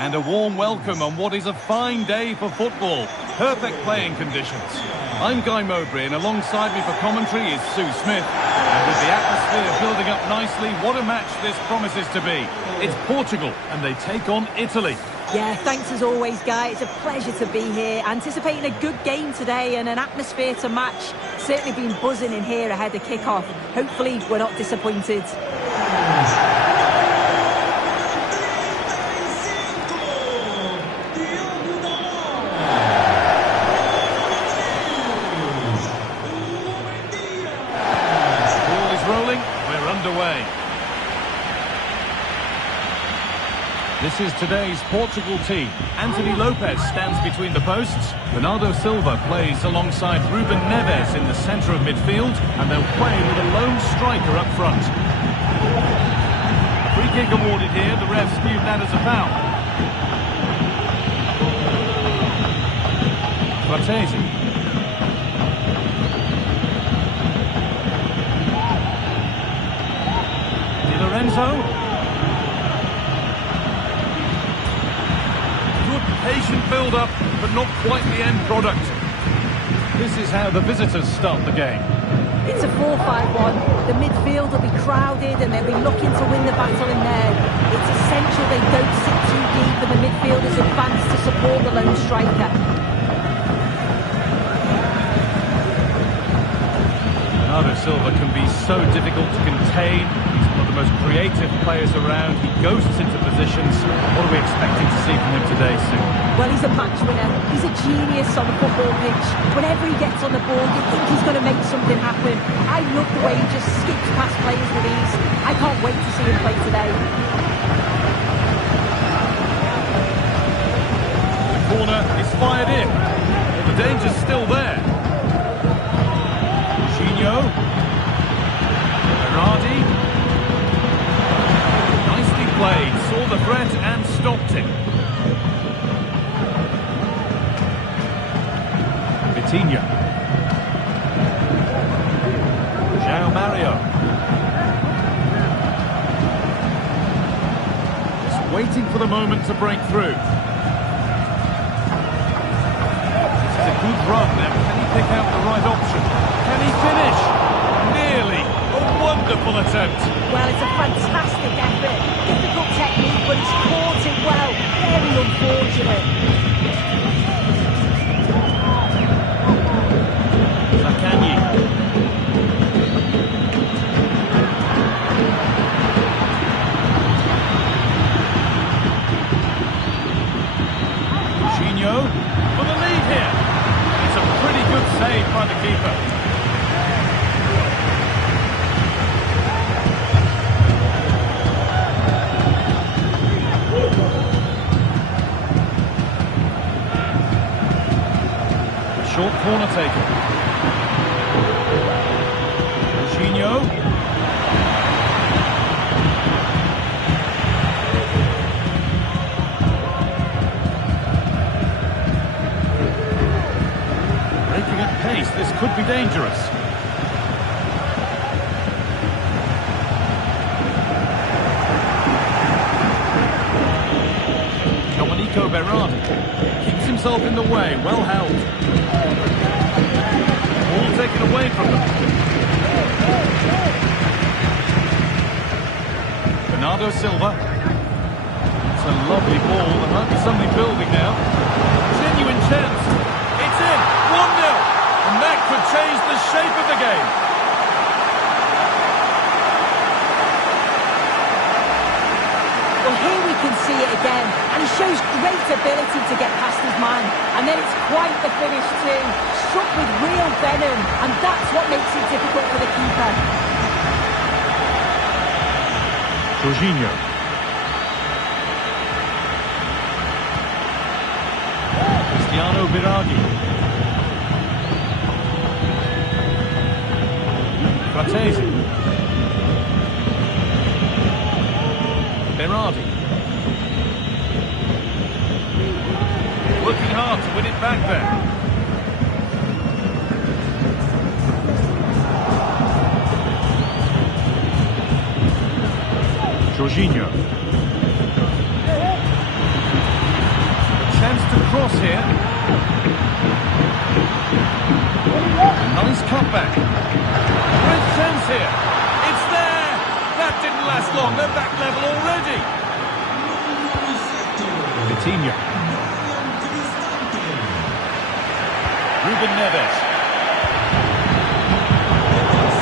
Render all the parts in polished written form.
And a warm welcome on what is a fine day for football. Perfect playing conditions. I'm Guy Mowbray, and alongside me for commentary is Sue Smith. And with the atmosphere building up nicely, what a match this promises to be. It's Portugal, and they take on Italy. Yeah, thanks as always, Guy. It's a pleasure to be here. Anticipating a good game today and an atmosphere to match. Certainly been buzzing in here ahead of kick-off. Hopefully, we're not disappointed. This is today's Portugal team. Anthony Lopez stands between the posts. Bernardo Silva plays alongside Ruben Neves in the centre of midfield, and they'll play with a lone striker up front. A free kick awarded here. The refs viewed that as a foul. Fratesi. Di Lorenzo. Patient build-up, but not quite the end product. This is how the visitors start the game. It's a 4-5-1. The midfield will be crowded and they'll be looking to win the battle in there. It's essential they don't sit too deep and the midfielders advance to support the lone striker. Bernardo Silva can be so difficult to contain. He's one of the most creative players around. He ghosts into positions. What are we expecting to see from him today, Sue? Well, he's a match winner. He's a genius on the football pitch. Whenever he gets on the ball, you think he's going to make something happen. I love the way he just skips past players with ease. I can't wait to see him play today. The corner is fired in. The danger's still there. Berardi. Nicely played, saw the threat and stopped it. Vitinha. João Mario. Just waiting for the moment to break through. This is a good run. Now, can he pick out the right option? Can he finish? Nearly. A wonderful attempt. Well, it's a fantastic effort. Difficult technique, but he's caught it well. Very unfortunate. Zaccagni. Coutinho for the lead here. It's a pretty good save by the keeper. Short corner taken. Coutinho. Breaking at pace, this could be dangerous. Berardi keeps himself in the way, well held. Ball taken away from them. Bernardo Silva. It's a lovely ball. There might be something building now. Genuine chance. It's in. 1-0. And that could change the shape of the game. Here we can see it again, and he shows great ability to get past his man, and then it's quite the finish too, struck with real venom, and that's what makes it difficult for the keeper. Coutinho. Cristiano Berardi. Fratesi. Berardi. Working hard to win it back there. Jorginho. cross here. Nice cutback. Great chance here. It's there. That didn't last long. They're back level already. Coutinho. Ruben Neves.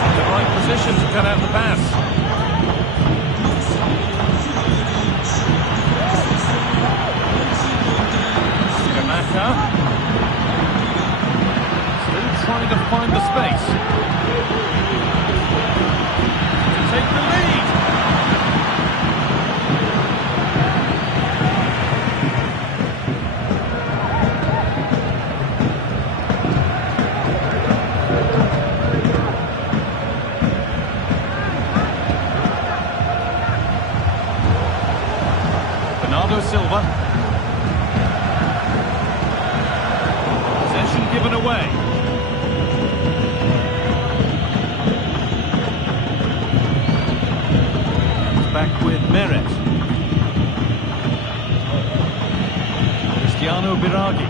In the right position to cut out the pass. Still trying to find the space. To take the lead. Bernardo Silva. Given away. It's back with Meret. Cristiano Biraghi.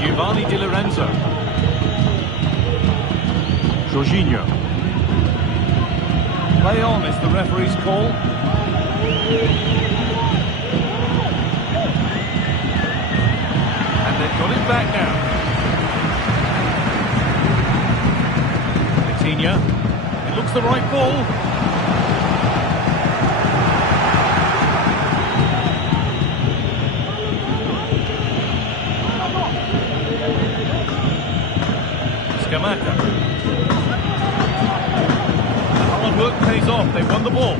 Giovanni Di Lorenzo. Jorginho. Play on is the referee's call. And they've got it back now. Coutinho. It looks the right ball. Scamacca. The hard work pays off. They won the ball.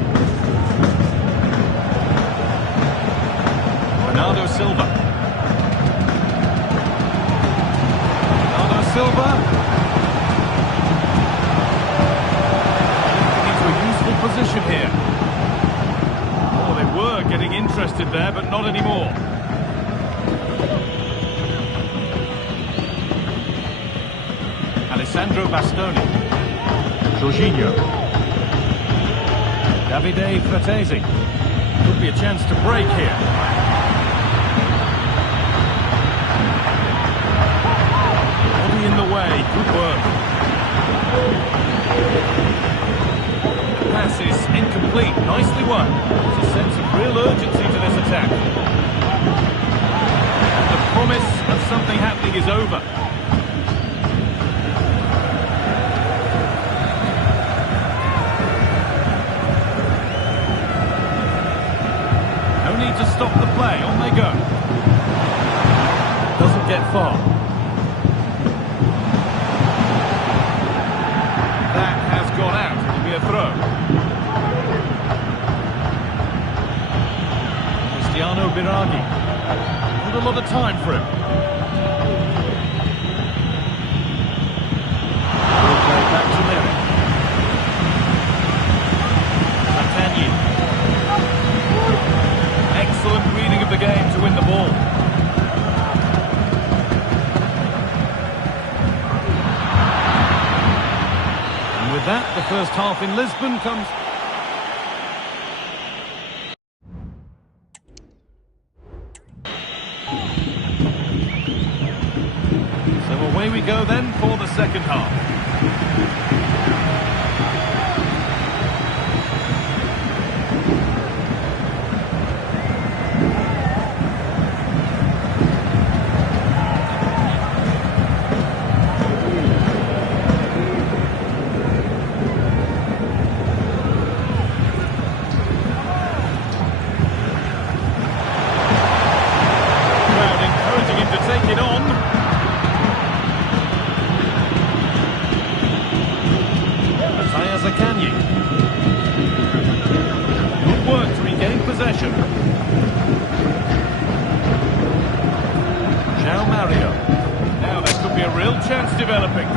Bernardo Silva. Bernardo Silva. Into a useful position here. Oh, they were getting interested there, but not anymore. Alessandro Bastoni. Jorginho. Davide Fratesi. Could be a chance to break here. In the way, good work. The pass is incomplete, nicely won. There's a sense of real urgency to this attack. And the promise of something happening is over. No need to stop the play, on they go. Doesn't get far. A throw. Cristiano Biraghi. Not a lot of time for him. We'll play back to Meret. Akanji. Excellent reading of the game to win the ball. With that, the first half in Lisbon comes... So away we go then for the second half. Good work to regain possession. João Mario. Now there could be a real chance developing.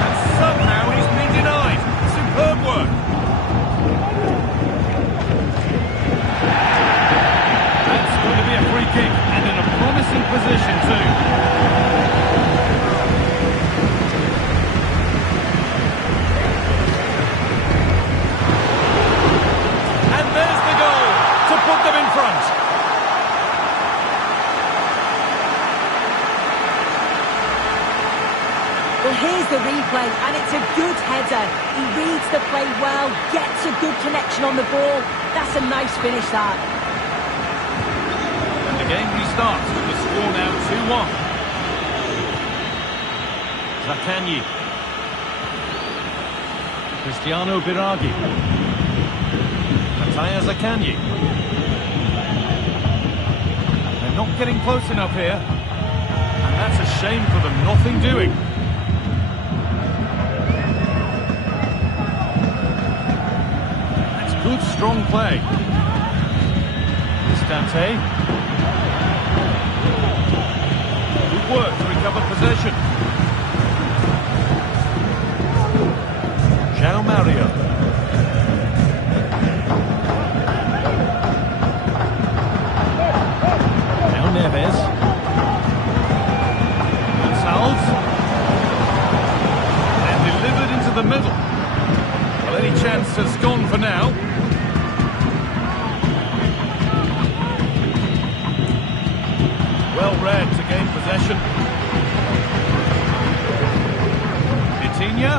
And somehow he's been denied. Superb work. That's going to be a free kick and And there's the goal to put them in front. Well, here's the replay, and it's a good header. He reads the play well, gets a good connection on the ball. That's a nice finish, that. And the game restarts with the score now 2-1. Zakanyi. Cristiano Biraghi. Mattia Zakanyi. They're not getting close enough here. And that's a shame for them. Nothing doing. That's good, strong play. Cristante. Good work to recover possession. João Mario. Now Neves. Gonçalves. And delivered into the middle. Well, any chance has gone for now. Well read to gain possession. Vitinha.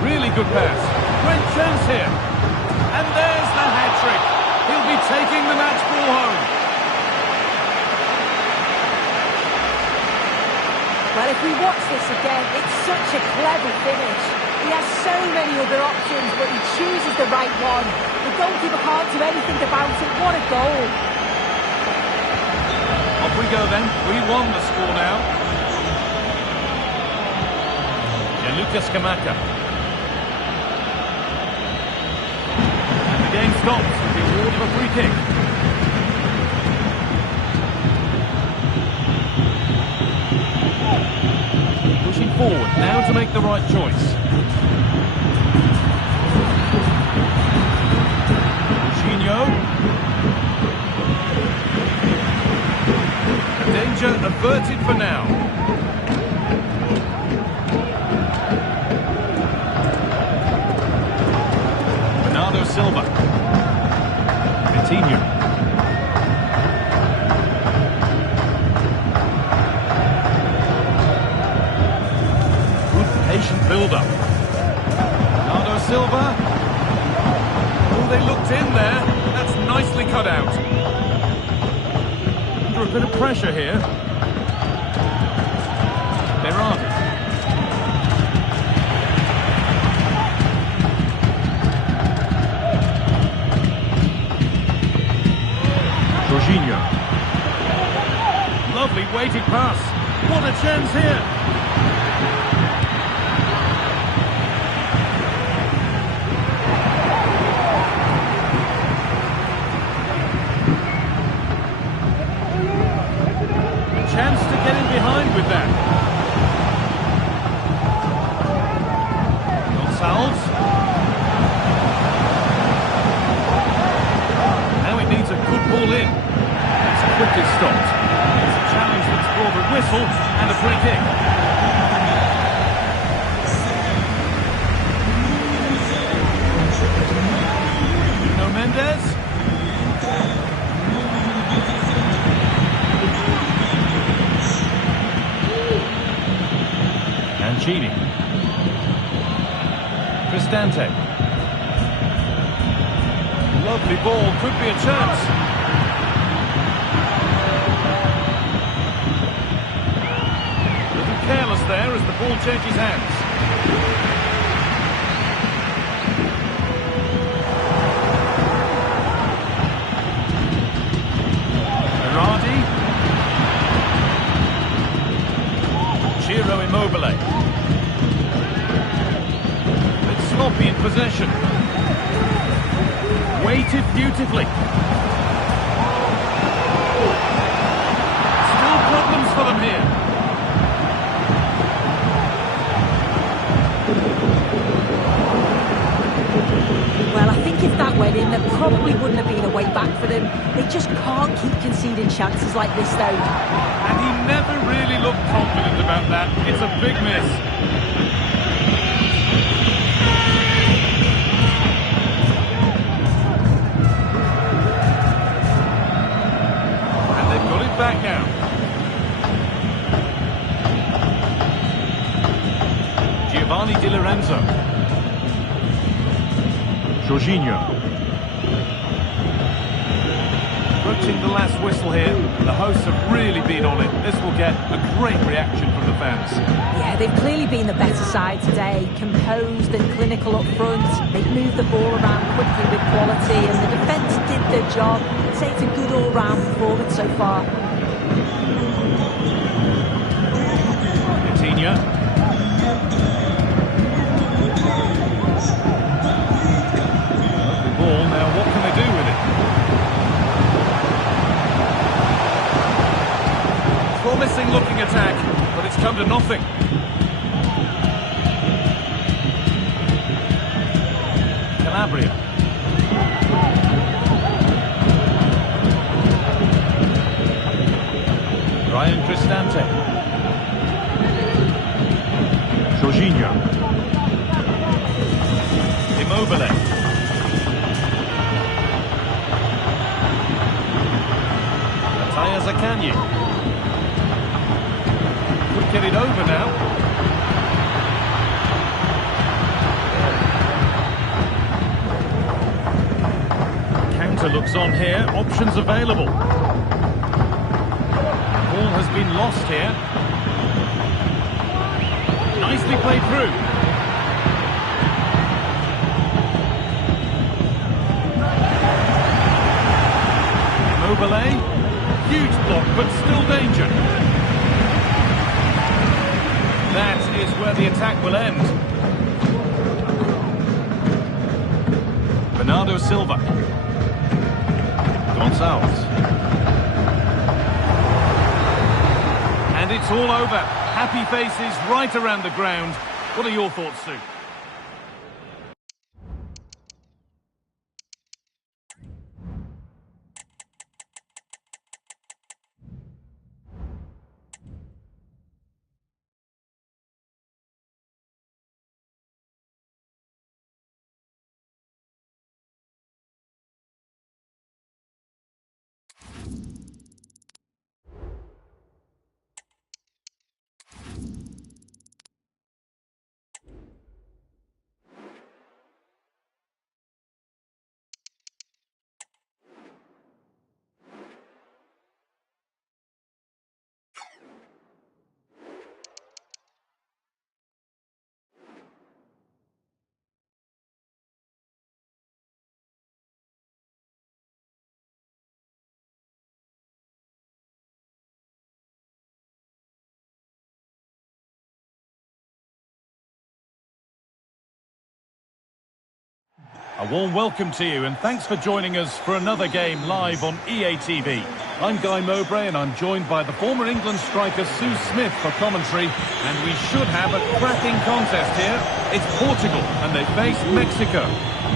Really good pass. Great chance here. And there's the hat-trick. He'll be taking the match ball home. Well, if we watch this again, it's such a clever finish. He has so many other options, but he chooses the right one. The goalkeeper can't do anything about it. What a goal. Off we go then. 3-1 the score now. Lucas Kamaka. The game stops with the award of a free kick. Pushing forward now to make the right choice. Coutinho. Danger averted for now. Silva. Vitinha. Good patient build-up. Bernardo Silva. Oh, they looked in there. That's nicely cut out. Under a bit of pressure here. Berardi. Lovely weighted pass. What a chance here. A chance to get in behind with that. Gonçalves. Now it needs a good ball in. Quickly stopped. It's a challenge that's brought a whistle and a free kick. Nuno Mendes. Mancini. Cristante. Lovely ball, could be a chance. Careless there as the ball changes hands. Berardi. Ciro Immobile. It's sloppy in possession. Weighted beautifully. Still problems for them here. Well, I think if that went in, there probably wouldn't have been a way back for them. They just can't keep conceding chances like this, though. And he never really a big miss. And they've got it back now. Giovanni Di Lorenzo. Jorginho. Approaching the last whistle here, and the hosts have really been on it. This will get a great reaction from the fans. Yeah, they've clearly been the better side today, composed and clinical up front. They've moved the ball around quickly with quality, and the defence did their job. I'd say it's a good all-round performance so far. Coutinho. Lovely ball. Now, what can they do with it? Promising looking attack, but it's come to nothing. Calabria. Ryan Cristante. Jorginho. Immobile. Matthias Akanji. Get it over now. Counter looks on here. Options available. Ball has been lost here. Nicely played through. Immobile. Huge block, but still danger. That is where the attack will end. Bernardo Silva. Gonçalves. And it's all over. Happy faces right around the ground. What are your thoughts, Sue? A warm welcome to you and thanks for joining us for another game live on EA TV. I'm Guy Mowbray and I'm joined by the former England striker Sue Smith for commentary, and we should have a cracking contest here. It's Portugal and they face Mexico.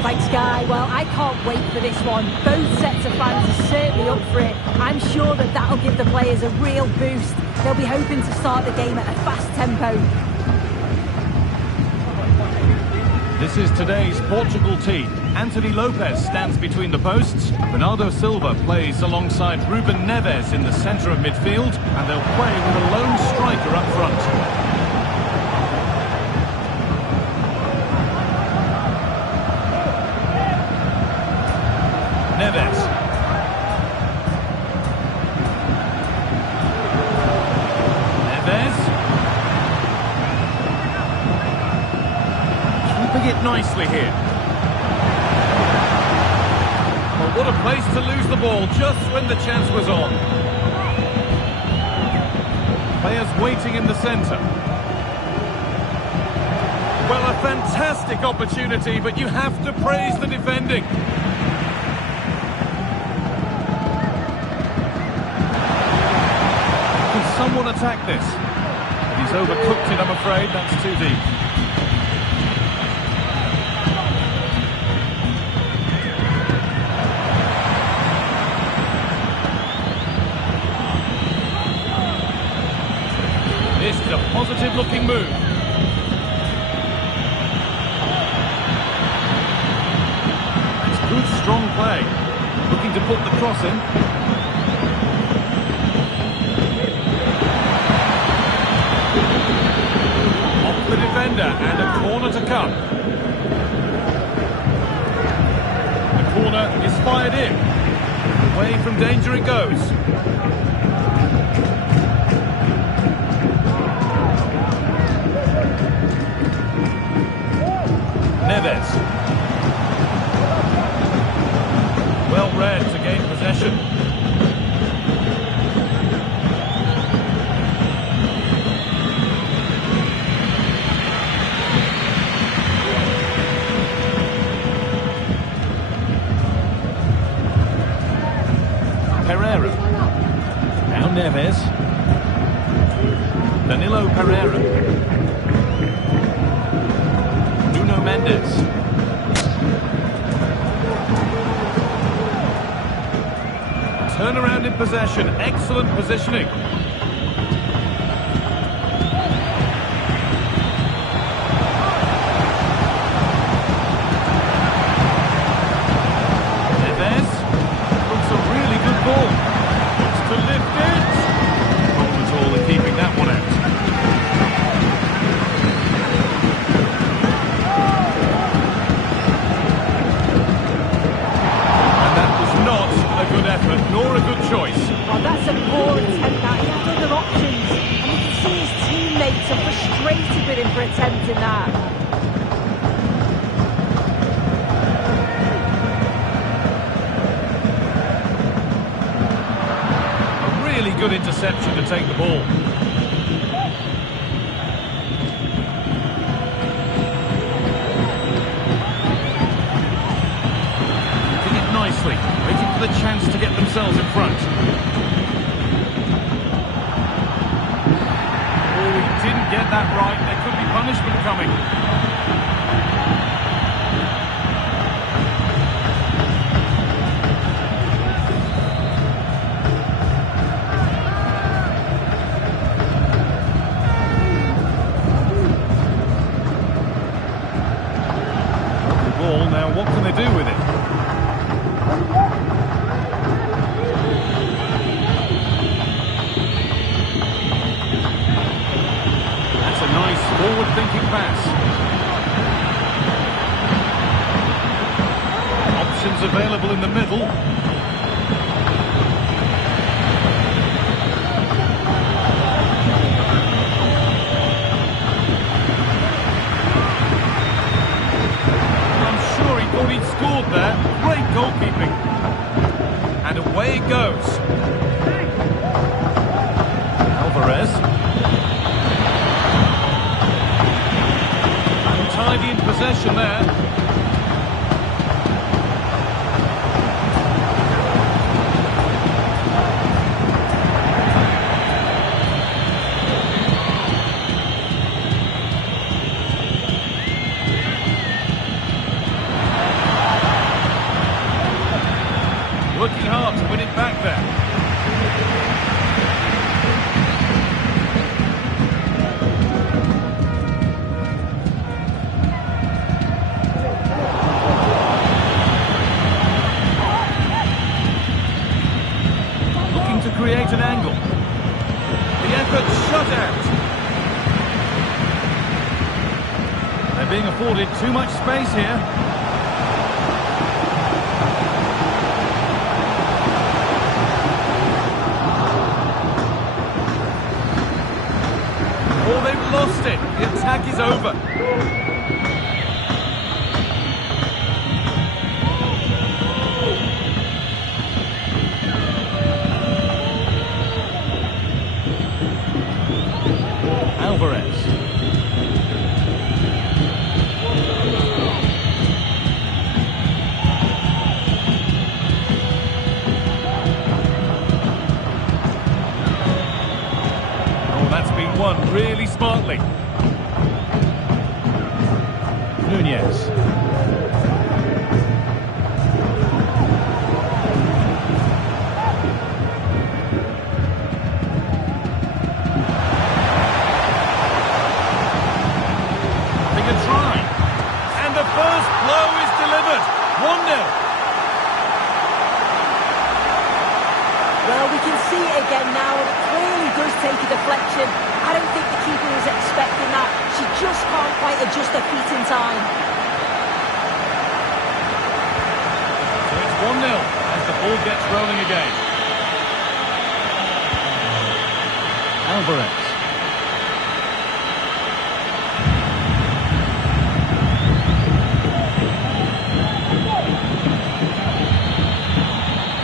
Thanks, Guy. Well, I can't wait for this one. Both sets of fans are certainly up for it. I'm sure that that'll give the players a real boost. They'll be hoping to start the game at a fast tempo. This is today's Portugal team. Anthony Lopez stands between the posts. Bernardo Silva plays alongside Ruben Neves in the centre of midfield, and they'll play with a lone striker up front. Neves. It nicely here. Well, what a place to lose the ball just when the chance was on. Players waiting in the centre. Well, a fantastic opportunity, but you have to praise the defending. Can someone attack this? He's overcooked it, I'm afraid. That's too deep. This is a positive-looking move. That's good, strong play. Looking to put the cross in. Off the defender, and a corner to come. The corner is fired in. Away from danger it goes. Neves. Well read to gain possession. Pereira. Now Neves. Danilo Pereira. Mendes. Turn around in possession. Excellent positioning. Neves. Looks a really good ball. Looks to lift it. Problem at all in keeping that one out. Good effort, nor a good choice. Oh, that's a poor attempt. That he had other options, and you can see his teammates are frustrated with him for attempting that. A really good interception to take the ball. Nicely, waiting for the chance to get themselves in front. Oh, he didn't get that right. There could be punishment coming. The ball, now what can they do with it? Forward-thinking pass. Options available in the middle. I'm sure he thought he'd scored there. Great goalkeeping. And away it goes. Alvarez. Tidy in possession there. Working hard to win it back there. Create an angle. The effort shut out. They're being afforded too much space here. Oh, they've lost it. The attack is over. Alvarez. Oh, that's been won really smartly. Munic. deflection. I don't think the keeper was expecting that. She just can't quite adjust her feet in time. So it's 1-0 as the ball gets rolling again. Alvarez.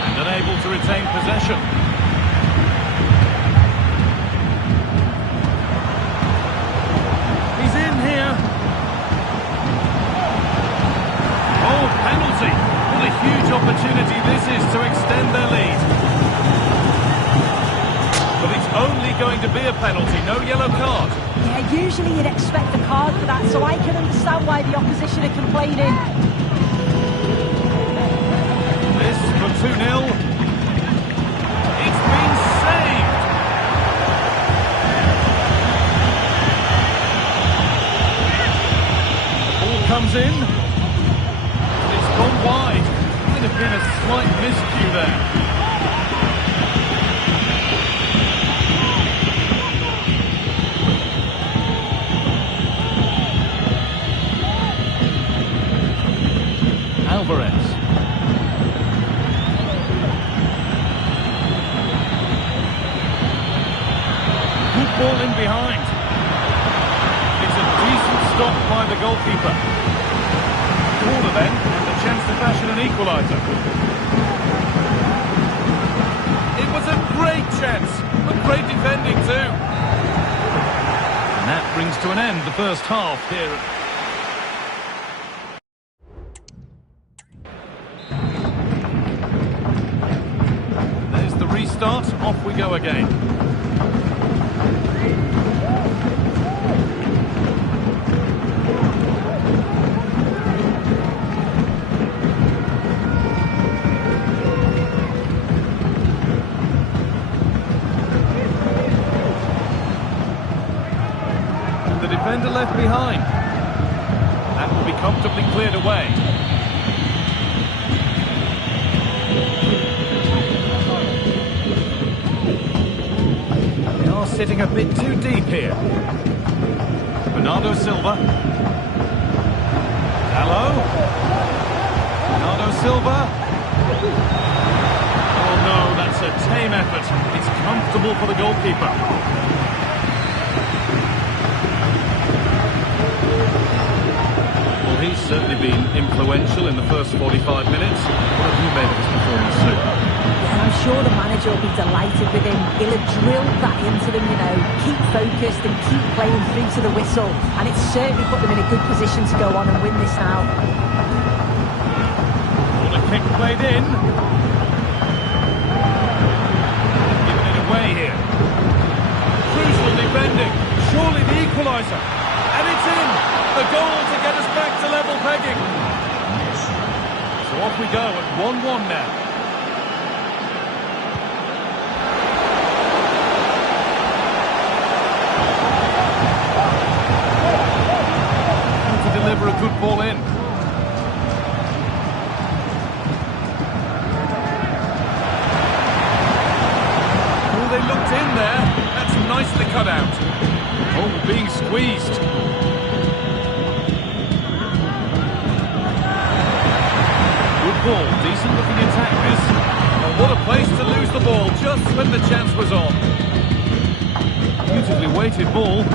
And unable to retain possession. He's in here. Oh, penalty. What a huge opportunity this is to extend their lead. But it's only going to be a penalty, no yellow card. Yeah, usually you'd expect a card for that, so I can understand why the opposition are complaining. This for 2-0. It's been saved. The ball comes in. And it's gone wide. Might have been a slight miscue there. Alvarez. Good ball in behind. It's a decent stop by the goalkeeper. Corner then, and a chance to fashion an equaliser. It was a great chance, but great defending too. And that brings to an end the first half here. Restart, off we go again. The defender left behind. That will be comfortably cleared away. Sitting a bit too deep here. Bernardo Silva. Hello. Bernardo Silva. Oh no, that's a tame effort. It's comfortable for the goalkeeper. Well, he's certainly been influential in the first 45 minutes. What have you made of his performance, Sue? I'm sure the manager will be delighted with him. He'll have drilled that into them, you know. Keep focused and keep playing through to the whistle. And it's certainly put them in a good position to go on and win this now. Corner kick played in. Giving it away here. Crucial defending. Surely the equaliser. And it's in. The goal to get us back to level pegging. So off we go at 1-1 now. Deliver a good ball in. Oh, they looked in there. That's nicely cut out. Oh, being squeezed. Good ball, decent looking attack this. Oh, what a place to lose the ball just when the chance was on. Beautifully weighted ball.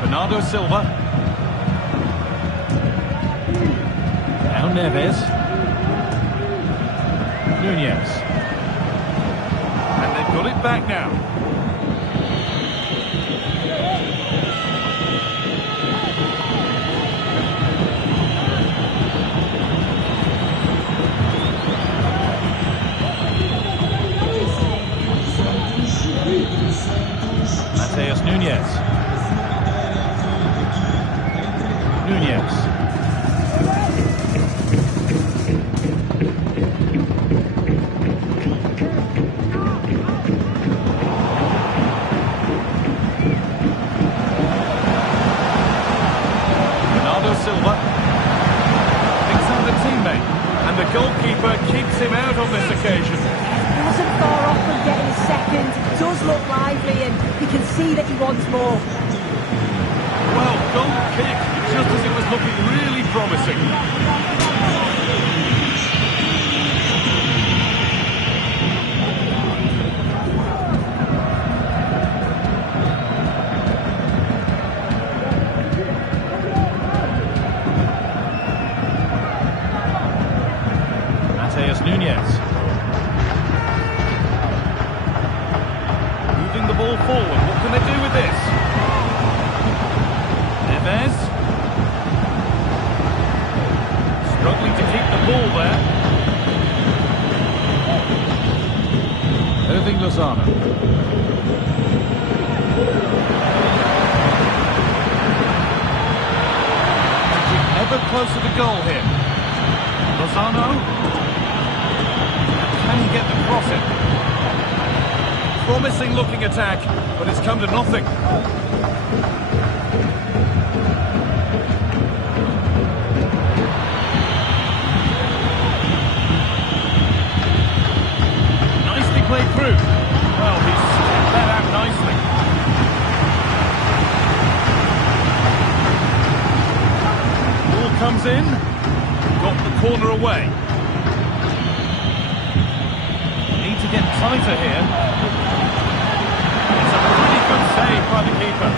Bernardo Silva. Now Neves. Nunez. And they've got it back now. Nunez. Nunez. does look lively, and you can see that he wants more. Well, goal kick, just as it was looking really promising. Munic. Moving the ball forward. What can they do with this? Neves. Struggling to keep the ball there. Irving Lozano. Ever closer to goal here. Lozano. Can he get the cross in? Promising looking attack, but it's come to nothing. Nicely played through. Well, he's stepped that out nicely. Ball comes in. Got the corner away. To get tighter here. It's a pretty good save by the keeper.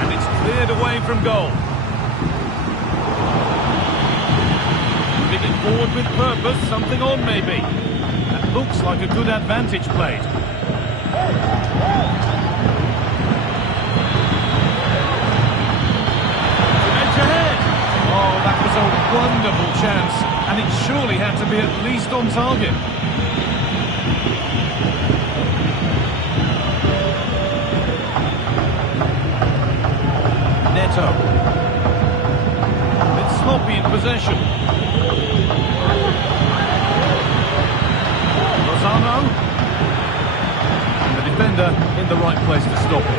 And it's cleared away from goal. Moving it forward with purpose, something on maybe. That looks like a good advantage played. A wonderful chance, and it surely had to be at least on target. Neto. A bit sloppy in possession. Lozano. And the defender in the right place to stop it.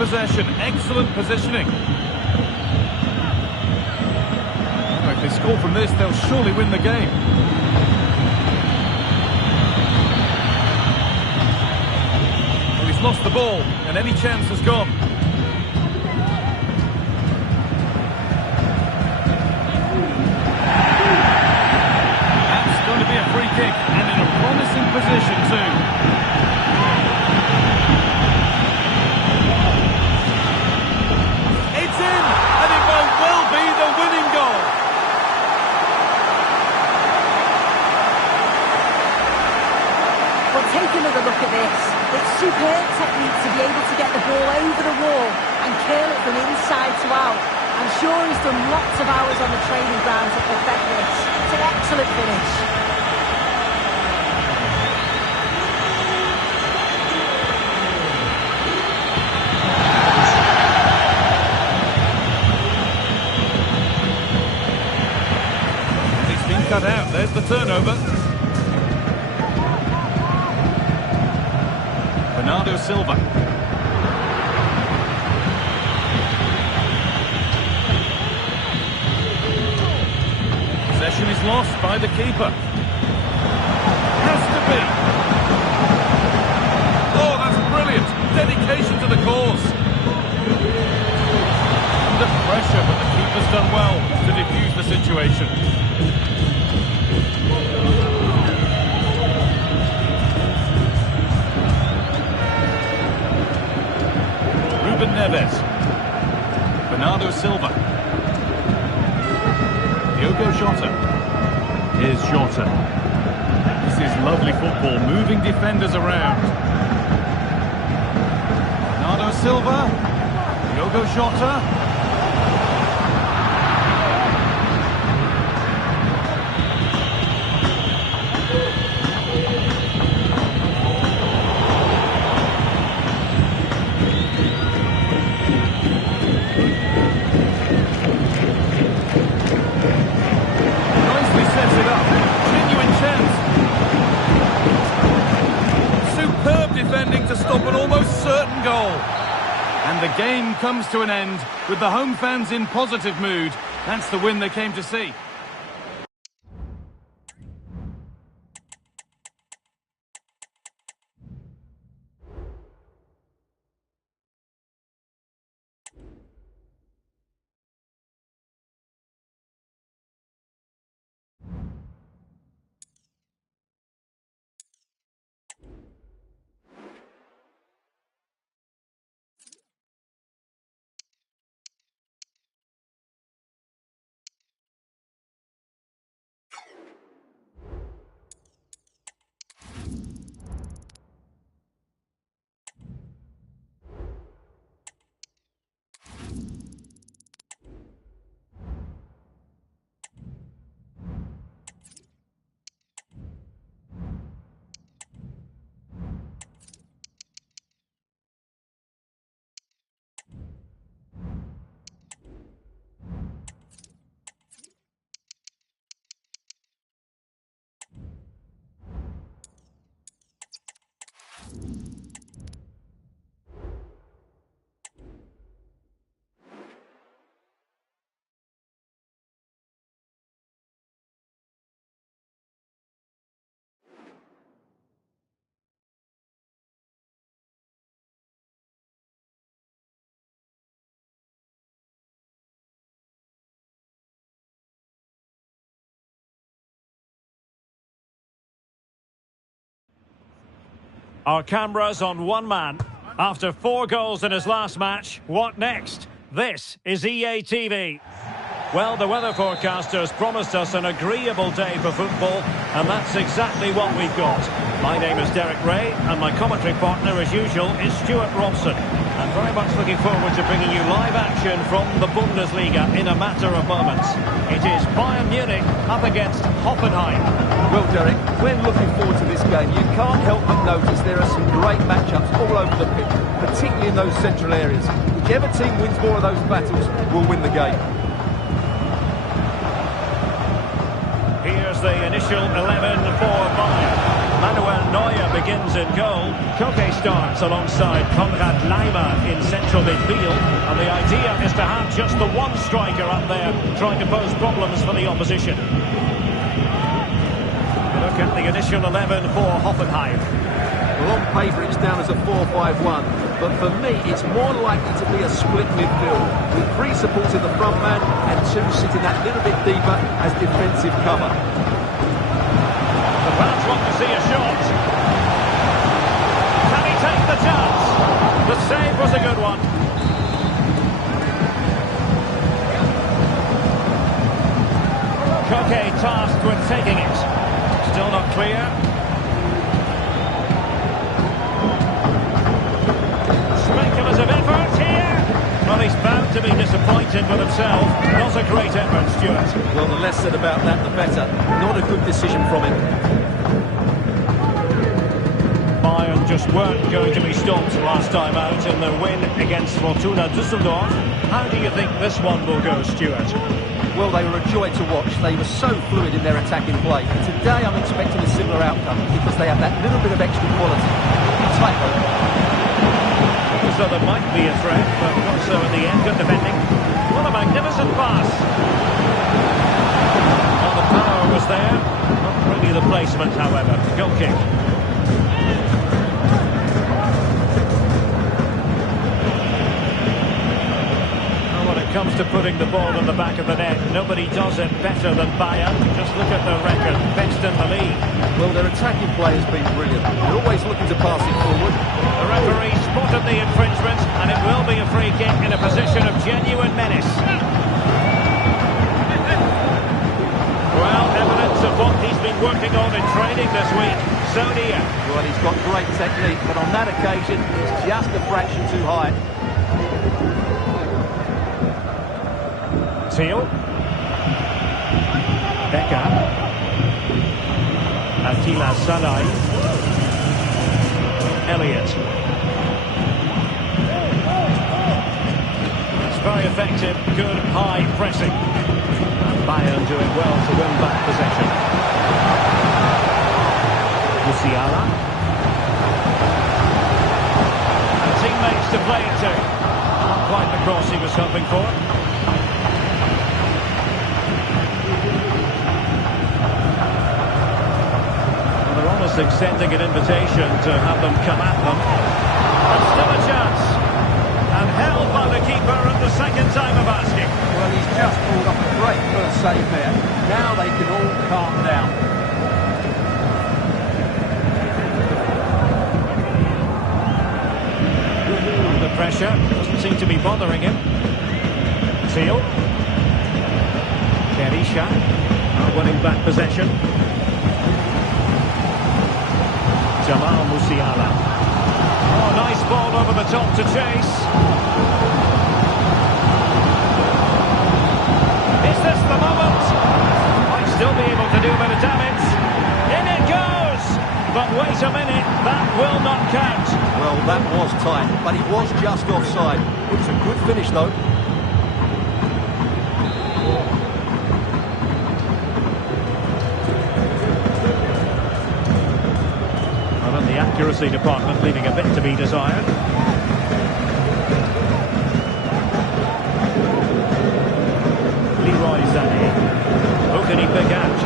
Possession, excellent positioning. If they score from this, they'll surely win the game. Well, he's lost the ball, and any chance has gone. That's going to be a free kick, and in a promising position too. Take another look at this. It's superb technique to be able to get the ball over the wall and curl it from inside to out. I'm sure he's done lots of hours on the training ground to perfect this. It's an excellent finish. It's been cut out. There's the turnover. Bernardo Silva. Possession is lost by the keeper. Has to be. Oh, that's brilliant. Dedication to the cause. Under pressure, but the keeper's done well to defuse the situation. Neves. Bernardo Silva. Diogo Jota. Here's Jota. This is lovely football, moving defenders around. Bernardo Silva. Diogo Jota. stop an almost certain goal. And the game comes to an end with the home fans in positive mood. That's the win they came to see. Our cameras on one man. After 4 goals in his last match, what next? This is EA TV. Well, the weather forecasters promised us an agreeable day for football, and that's exactly what we've got. My name is Derek Ray, and my commentary partner, as usual, is Stuart Robson. I'm very much looking forward to bringing you live action from the Bundesliga in a matter of moments. It is Bayern Munich up against Hoffenheim. Well, Derek, when looking forward to this game, you can't help but notice there are some great matchups all over the pitch, particularly in those central areas. Whichever team wins more of those battles will win the game. Here's the initial 11 for Bayern. Manuel Neuer begins in goal. Koke starts alongside Konrad Laimer in central midfield. And the idea is to have just the one striker up there trying to pose problems for the opposition. Look at the initial 11 for Hoffenheim. Well, on paper it's down as a 4-5-1, but for me it's more likely to be a split midfield, with 3 supporting the front man and 2 sitting that little bit deeper as defensive cover. The fans want to see a shot. Can he take the chance? The save was a good one. Koke tasked with taking it. Still not clear. Speculative effort here. Well, he's bound to be disappointed with himself. Not a great effort, Stuart. Well, the less said about that, the better. Not a good decision from him. Bayern just weren't going to be stopped last time out in their win against Fortuna Düsseldorf. How do you think this one will go, Stuart? Well, they were a joy to watch. They were so fluid in their attacking play. Today I'm expecting a similar outcome because they have that little bit of extra quality. Tightrope. So there might be a threat, but not so in the end. Good defending. What a magnificent pass. Well, the power was there. Not really the placement, however. Goal kick. Comes to putting the ball in the back of the net. Nobody does it better than Bayern. Just look at the record, best in the league. Well, their attacking play has been brilliant. They're always looking to pass it forward. The referee spotted the infringement, and it will be a free kick in a position of genuine menace. Well, evidence of what he's been working on in training this week. So dear. Well, he's got great technique, but on that occasion, it's just a fraction too high. Teal. Becker. Attila Salai. Elliott. It's very effective, good high pressing. And Bayern doing well to win back possession. Musiala. play it to. Not quite the cross he was hoping for. Well, they're almost extending an invitation to have them come at them. And still a chance. And held by the keeper at the second time of asking. Well, he's just pulled off a great first save there. Now they can all calm down. Under pressure, doesn't seem to be bothering him. Teal. Kerisha, winning back possession. Jamal Musiala. Oh, nice ball over the top to chase. Is this the moment? Might still be able to do a bit of damage. In it goes! But wait a minute, that will not count. Well, that was tight, but he was just offside. It was a good finish, though. Well, in the accuracy department, leaving a bit to be desired. Leroy Sané. Who can he pick out?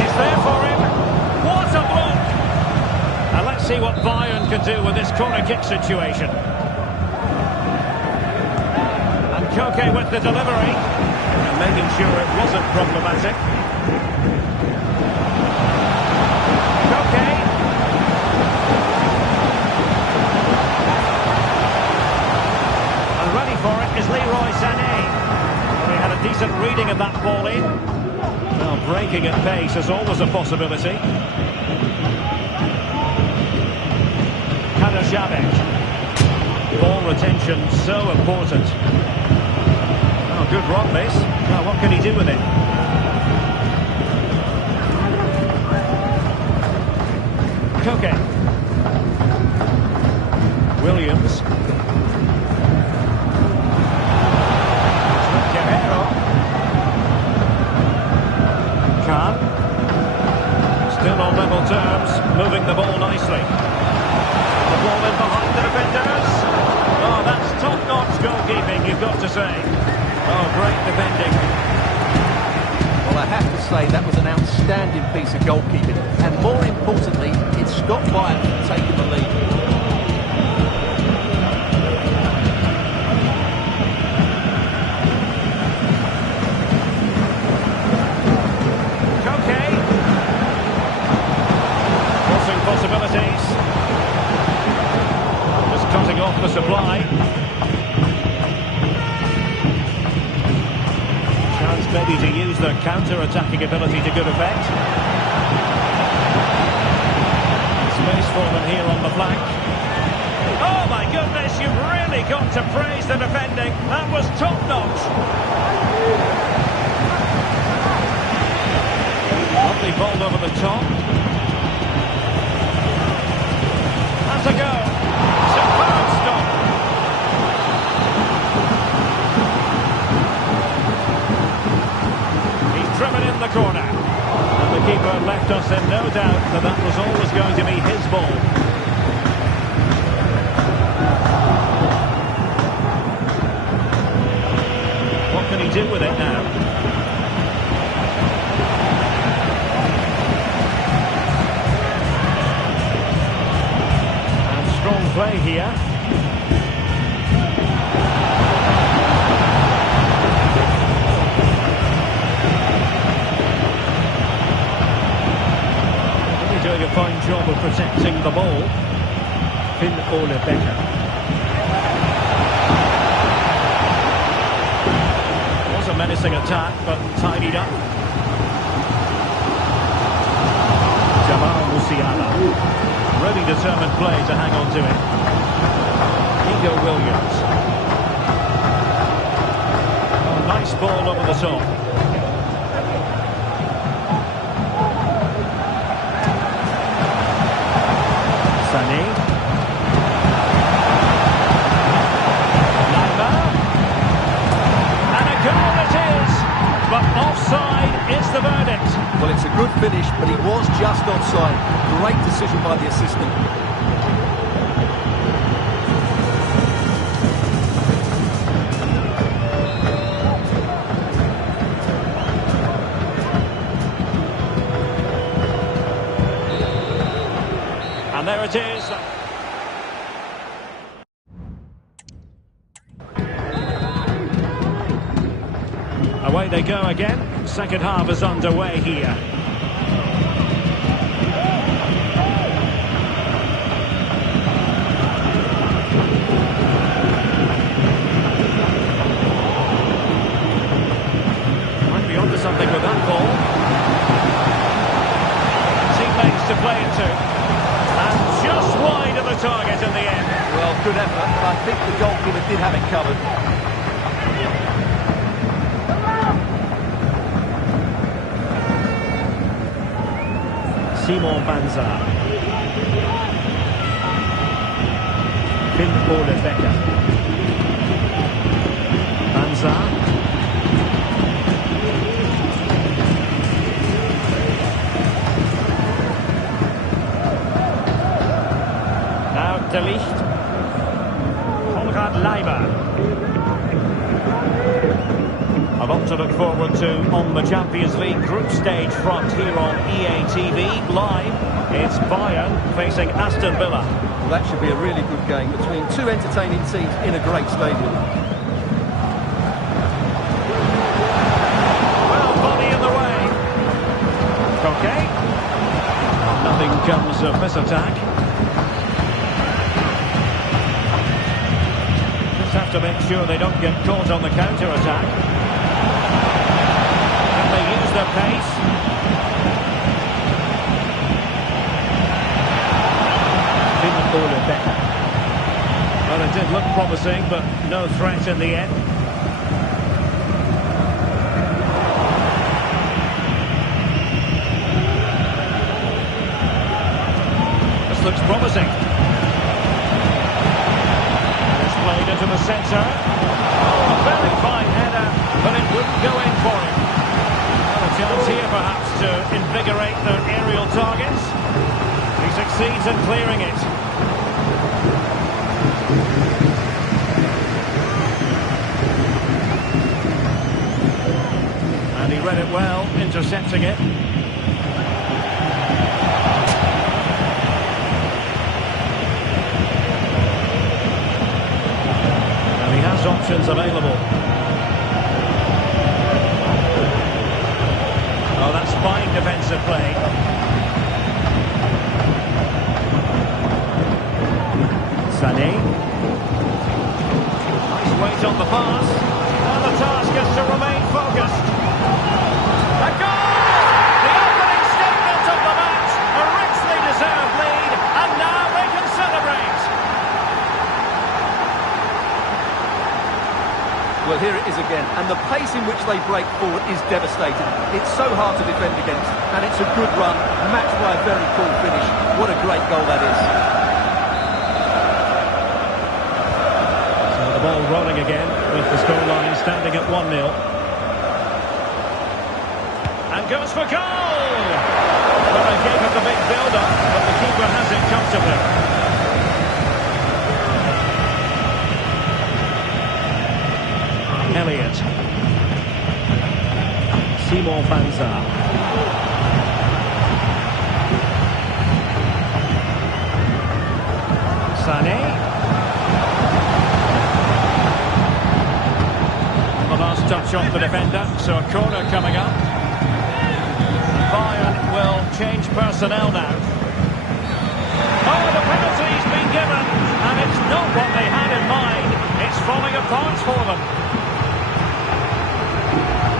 It's there for him. What a block! And let's see what Bayern can do with this corner kick situation. And Koke with the delivery. And making sure it wasn't problematic. Koke. And ready for it is Leroy Sané. Well, he had a decent reading of that ball in. Well, breaking at pace is always a possibility. Kadajabek. Ball retention so important. Oh, good run this. Now what can he do with it? Koke. Williams. Guerrero. Khan. Still on level terms, moving the ball nicely. The ball in behind the defenders. Oh, that's top-notch goalkeeping, you've got to say. Oh, great defending. Well, I have to say that was an outstanding piece of goalkeeping. And more importantly, it stopped Bayern from taking the lead. Koke. Crossing possibilities. Just cutting off the supply. Chance maybe to use their counter-attacking ability to good effect. Space for them here on the flank. Oh my goodness, you've really got to praise the defending. That was top-notch. Lovely ball over the top. That's a go. Superb stop. He's driven in the corner. And the keeper left us in no doubt that that was always going to be his ball. What can he do with it now? And strong play here. Doing a fine job of protecting the ball. Finn Ole Becker. Was a menacing attack, but tidied up. Jamal Musiala. Really determined play to hang on to it. Nico Williams. Oh, nice ball over the top. Sané. Neymar. And a goal it is! But offside is the verdict. Well, it's a good finish, but he was just offside. Great decision by the assistant. And there it is. Away they go again. Second half is underway here. Might be onto something with that ball. Teammates to play it to. And just wide of the target in the end. Well, good effort, but I think the goalkeeper did have it covered. Simon Banza. Ole Becker. Banza. Now De Ligt. Konrad Leiber. A lot to look forward to on the Champions League group stage front here on EA TV. Live, it's Bayern facing Aston Villa. Well, that should be a really good game between two entertaining teams in a great stadium. Well, body in the way. Okay. Nothing comes of this attack. Just have to make sure they don't get caught on the counter-attack. They use their pace. Ole Becker. Well, it did look promising, but no threat in the end. This looks promising. And it's played into the centre. Oh, a very fine header, but it wouldn't go in for him. A chance here perhaps to invigorate their aerial targets. He succeeds in clearing it. And he read it well, intercepting it. And he has options available. Oh, that's fine defensive play. Sané. Nice weight on the pass. And the task is to remain focused. A goal! The opening statement of the match. A richly deserved lead. And now they can celebrate. Well, here it is again, and the pace in which they break forward is devastating. It's so hard to defend against, and it's a good run, matched by a very cool finish. What a great goal that is. So the ball rolling again, with the scoreline standing at 1-0. And goes for goal! Well, they gave it the big build-up, but the keeper has it comfortably. Elliott. Simon Banza. Sané. The last touch off the defender, so a corner coming up. Bayern will change personnel now. Oh, the penalty's been given, and it's not what they had in mind. It's falling apart for them.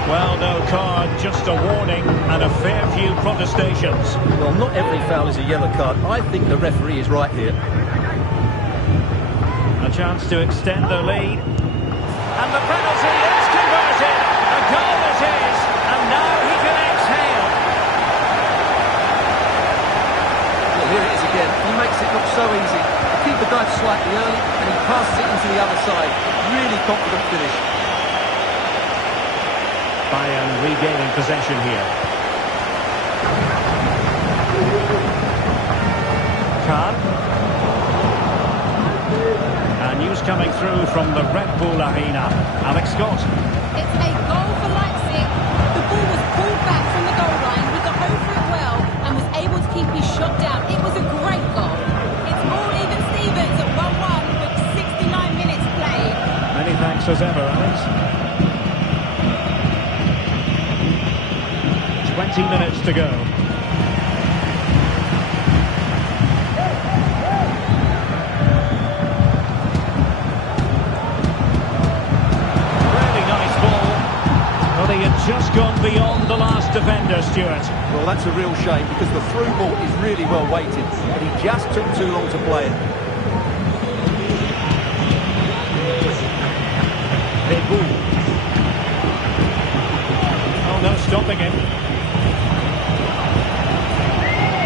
Well, no card, just a warning and a fair few protestations. Well, not every foul is a yellow card. I think the referee is right here. A chance to extend their lead. And the penalty is converted. A goal it is. And now he can exhale. Well, here it is again. He makes it look so easy. The keeper dives slightly early and he passes it into the other side. Really confident finish. Bayern regaining possession here. Kahn. And news coming through from the Red Bull Arena. Alex Scott. It's a goal for Leipzig. The ball was pulled back from the goal line. He got over it well and was able to keep his shot down. It was a great goal. close as ever, Alex. 20 minutes to go. Really nice ball. But he had just gone beyond the last defender, Stuart. Well, that's a real shame because the through ball is really well weighted, but he just took too long to play it. Oh, no stopping him.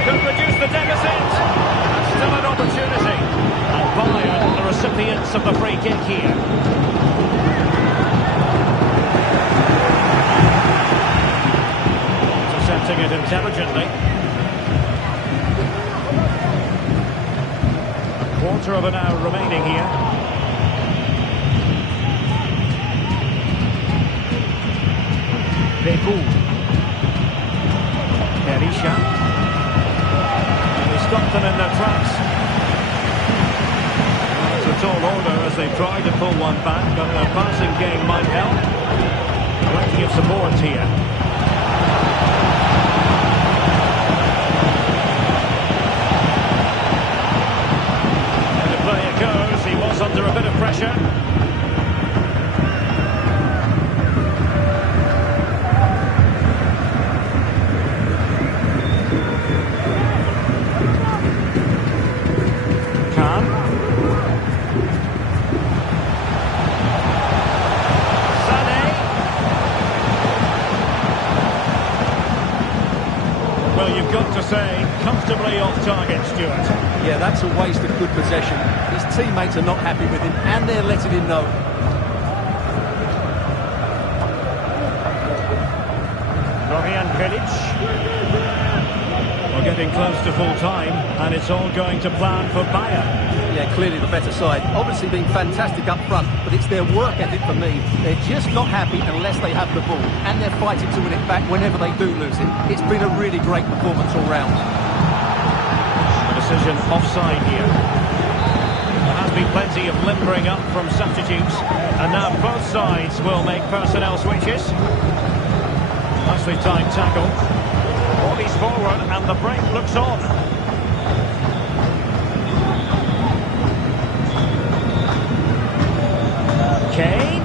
Could reduce the deficit. Still an opportunity. And Bayern, the recipients of the free kick here. Intercepting it intelligently. A quarter of an hour remaining here. Beku. Berisha. They stopped them in their tracks. Well, it's a tall order as they try to pull one back, but their passing game might help. Plenty of support here. And the play it goes. He was under a bit of pressure. Well, you've got to say, comfortably off target, Stuart. Yeah, that's a waste of good possession. His teammates are not happy with him, and they're letting him know. Florian Munic. We're getting close to full time, and it's all going to plan for Bayern. Yeah, clearly the better side. Obviously being fantastic up front, but it's their work ethic for me. They're just not happy unless they have the ball, and they're fighting to win it back whenever they do lose it. It's been a really great performance all round. The decision offside here. There has been plenty of limbering up from substitutes, and now both sides will make personnel switches. Nicely timed tackle. Bodies forward, and the break looks on. Kane.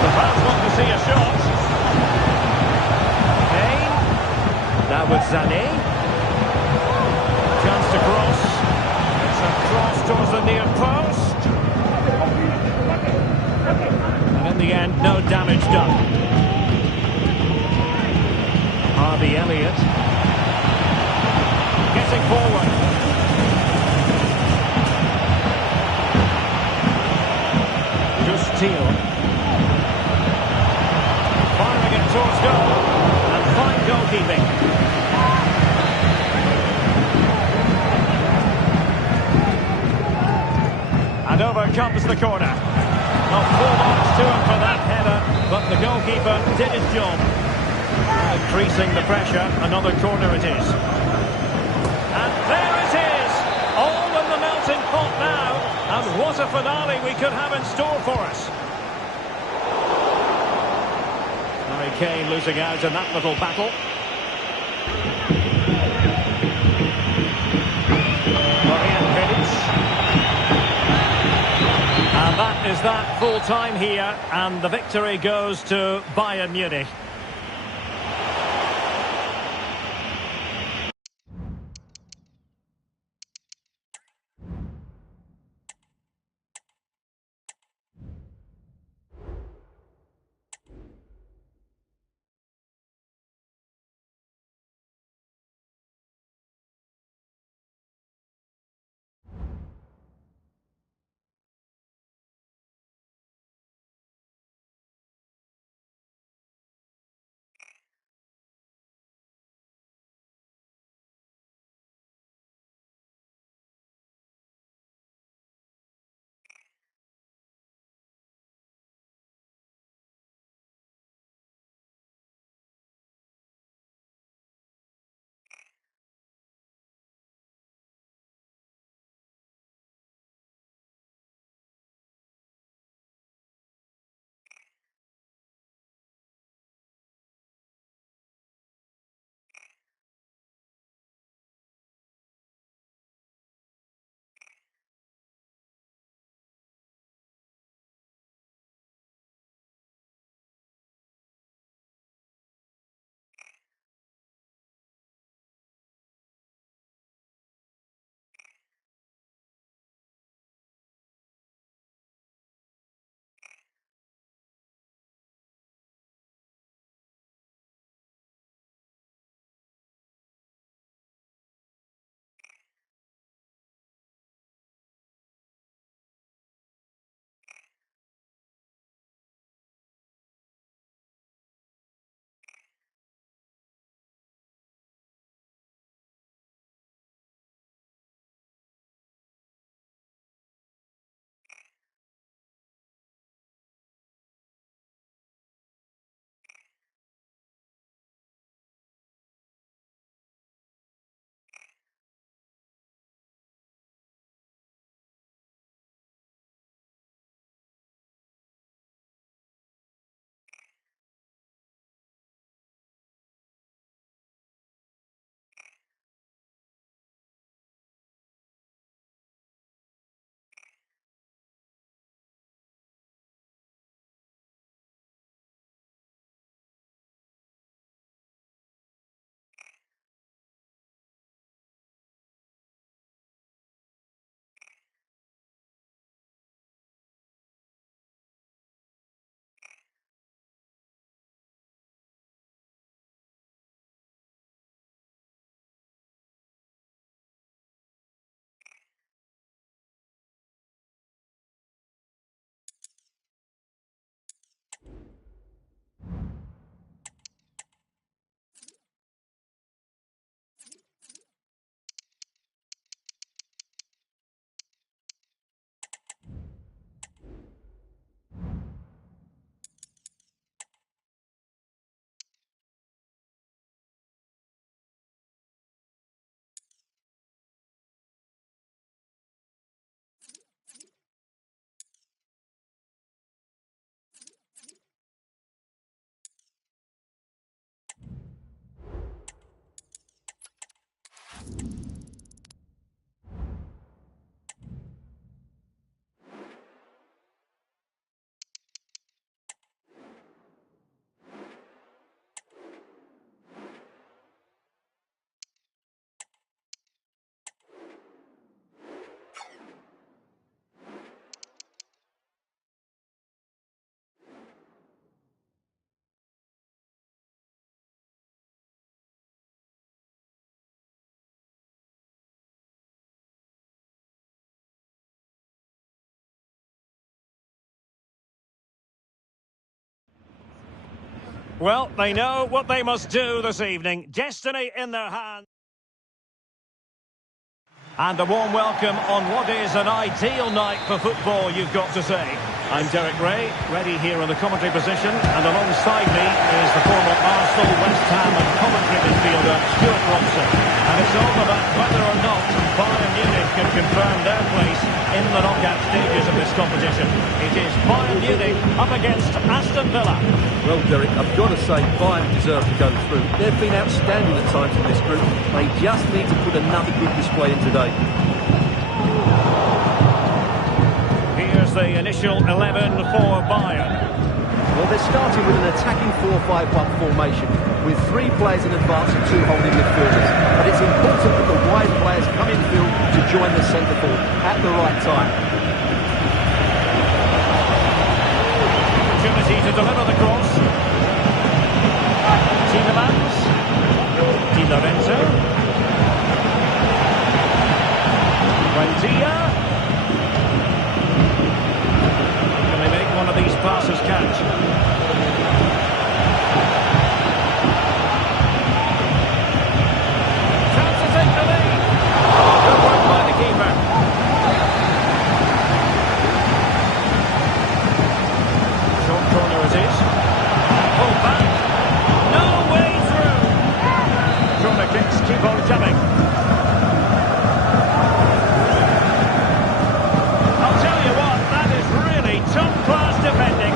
The fans want to see a shot. Kane. Now with Sané. Chance to cross. It's a cross towards the near post. And in the end, no damage done. Harvey Elliott. Getting forward. Steele. Firing it towards goal. And fine goalkeeping. And over comes the corner. Not full marks to him for that header, but the goalkeeper did his job. Increasing the pressure, another corner it is. And there it is! All in the melting pot now. And what a finale we could have in store for us. Harry Kane losing out in that little battle. Florian Munic. And that is that full time here. And the victory goes to Bayern Munich. Well, they know what they must do this evening. Destiny in their hands. And a warm welcome on what is an ideal night for football, you've got to say. I'm Derek Ray, ready here in the commentary position, and alongside me is the former Arsenal, West Ham and Coventry midfielder, Stuart Robson. And it's all about whether or not Bayern Munich can confirm their place in the knockout stages of this competition. It is Bayern Munich up against Aston Villa. Well, Derek, I've got to say Bayern deserve to go through. They've been outstanding at times in this group. They just need to put another good display in today. Here's the initial 11 for Bayern. Well, they're starting with an attacking 4-5-1 formation with 3 players in advance and 2 holding midfielders. But it's important that the wide players come in field to join the centre forward at the right time. Opportunity to deliver the cross. Tielemans. Di Lorenzo. Buendia. Can they make one of these passes catch? Chance to take the lead. Good work by the keeper. Short corner it is. Pull back. No way through. Corner kicks keep on coming. I'll tell you what, that is really top-class defending.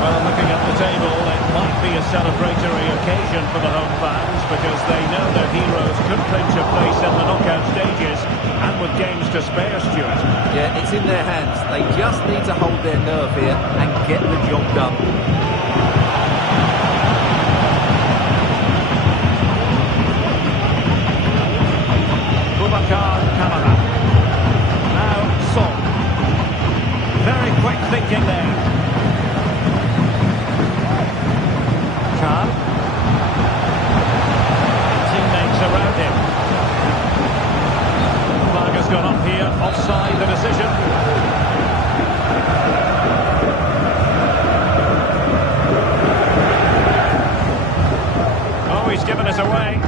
Well, looking at the table, it might be a celebratory occasion for the home fans because they know their heroes could clinch a place in the knockout stages and with games to spare, Stuart. Yeah, it's in their hands. They just need to hold their nerve here and get the job done. Kukulkan. Now Son. Very quick thinking there. Kahn. Teammates around him. Flag has gone up here. Offside the decision. Oh, he's given us away.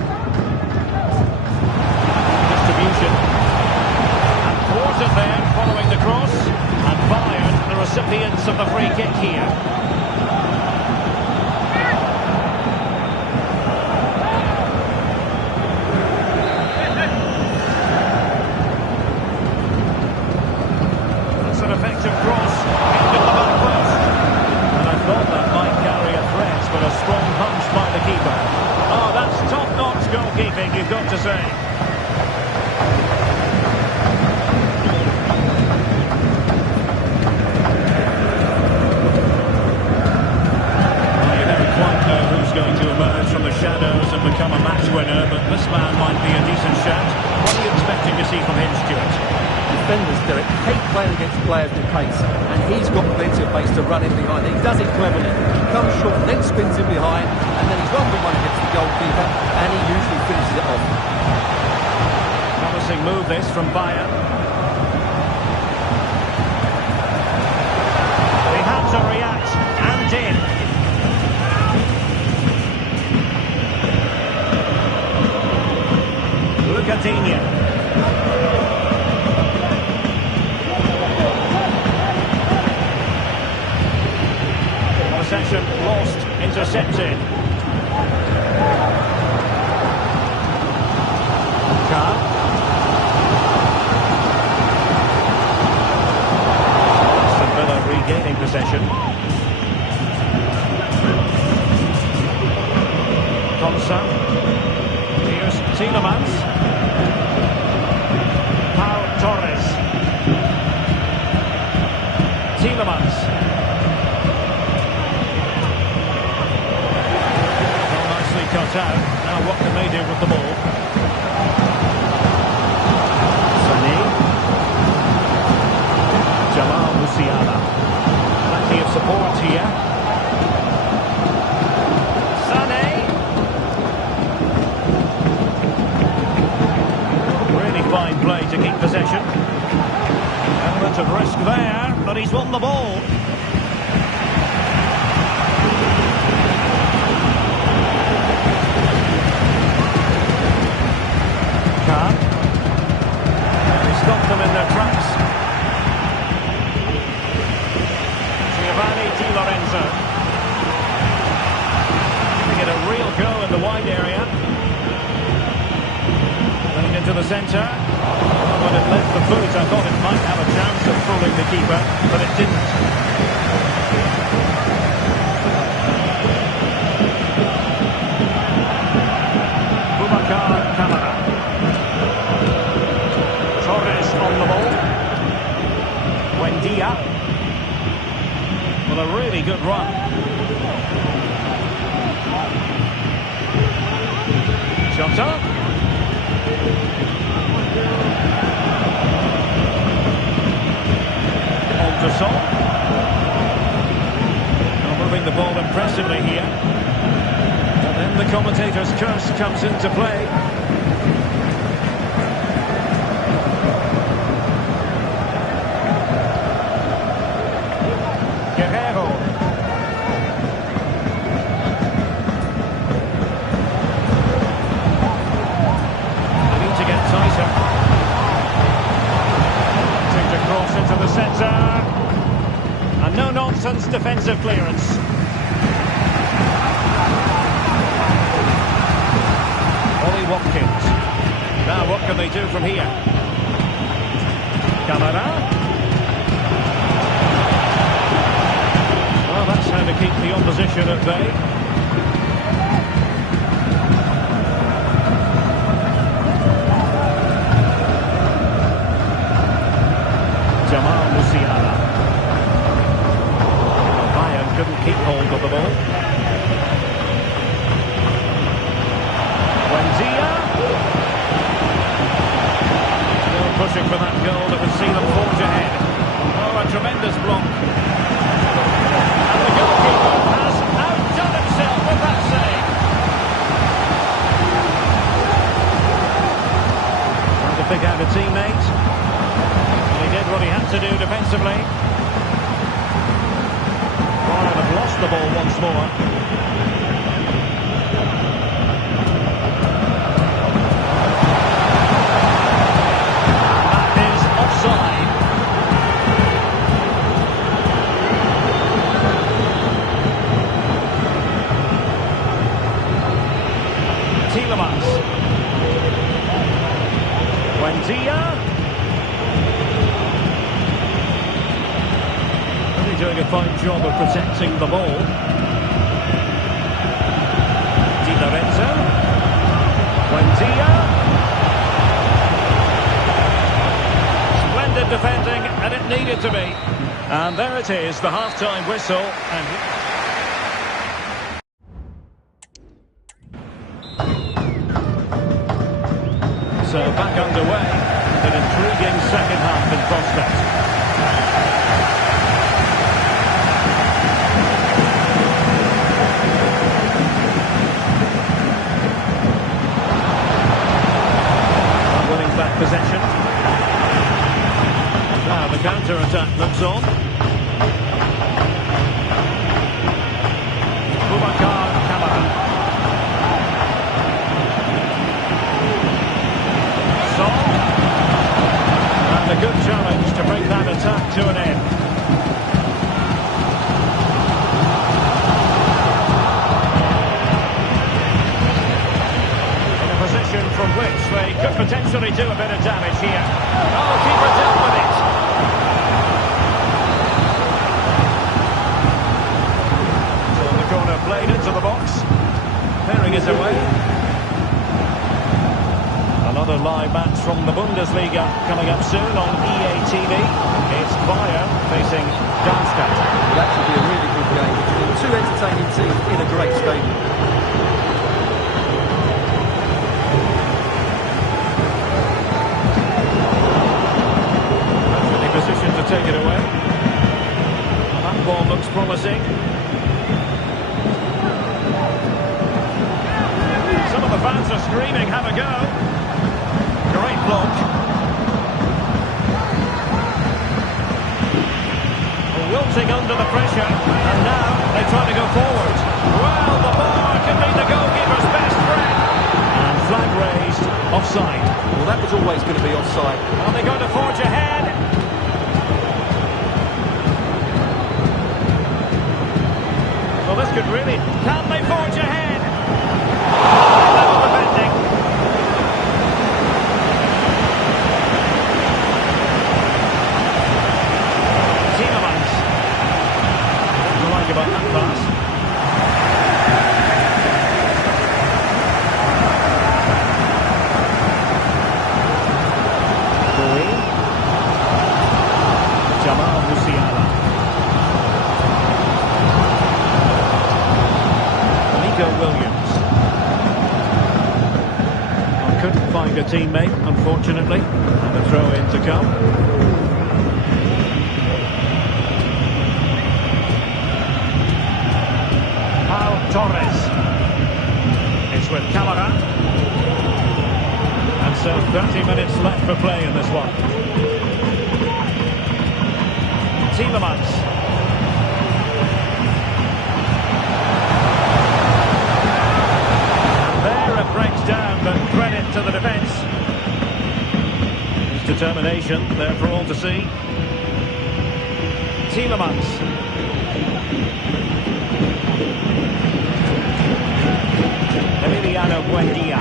And quartered there following the cross, and Bayern the recipients of the free kick here. That's an effective cross into the back post, and I thought that might carry a threat, but a strong punch by the keeper. Oh, that's top-notch goalkeeping, you've got to say. Going to emerge from the shadows and become a match winner, but this man might be a decent shout. What are you expecting to see from him, Stuart? Defenders, Derek, hate playing against players with pace, and he's got plenty of pace to run in behind. He does it cleverly. He comes short, then spins in behind, and then he's one-to-one against the goalkeeper, and he usually finishes it off. Promising move this from Bayern. He had to react, and did. Coutinho. Possession lost, intercepted. Kahn. Aston Villa regaining possession. Konsa. Here's Tielemans. Torres. Tielemans. Well, nicely cut out. Now what can they do with the ball? Sané. Jamal Musiala. Plenty of support here. Sané. Fine play to keep possession. Element of risk there, but he's won the ball. into the centre. When it left the foot, I thought it might have a chance of fooling the keeper, but it didn't. Kukulkan camera. Torres on the ball. Buendia. Well, a really good run. Jota. On to Son. Moving the ball impressively here. And then the commentator's curse comes into play. Guerrero. They need to get tighter. Takes a cross into the centre. And no-nonsense defensive clearance. Ollie Watkins. Now what can they do from here? Camara. Well, that's how to keep the opposition at bay. Jamal Musiala. Bayern couldn't keep hold of the ball. Buendia. Still pushing for that goal that would see them forge ahead. Oh, a tremendous block. And the goalkeeper has outdone himself with that save. Trying to pick out a teammate. He did what he had to do defensively. Bayern have lost the ball once more. That is offside. Tielemans. Buendia. Doing a fine job of protecting the ball. Di Lorenzo. Buendia. Splendid defending, and it needed to be. And there it is, the half-time whistle. And so back underway. An intriguing second half in prospect. Possession. Now the counter-attack looks on. Kukulkan camera. Son. And a good challenge to bring that attack to an end. From which they could potentially do a bit of damage here. Oh, keeper dealt with it. So the corner played into the box. Clearing it away. Another live match from the Bundesliga coming up soon on EA TV. It's Bayern facing Darmstadt. That should be a really good game. Two entertaining teams in a great stadium. Position to take it away. That ball looks promising. Some of the fans are screaming, have a go. Great block. Wilting under the pressure, and now they try to go forward. Well, the bar can be the goalkeeper's best friend. And flag raised, offside. Well, that was always going to be offside. Are they going to forge ahead? Well, this could really... Can they forge ahead? Level defending. find a teammate, unfortunately. And a throw in to come. Pau Torres. It's with Camara. And so 30 minutes left for play in this one. Tielemans. Breaks down, but credit to the defence. His determination there for all to see. Tielemans. Emiliano Buendia.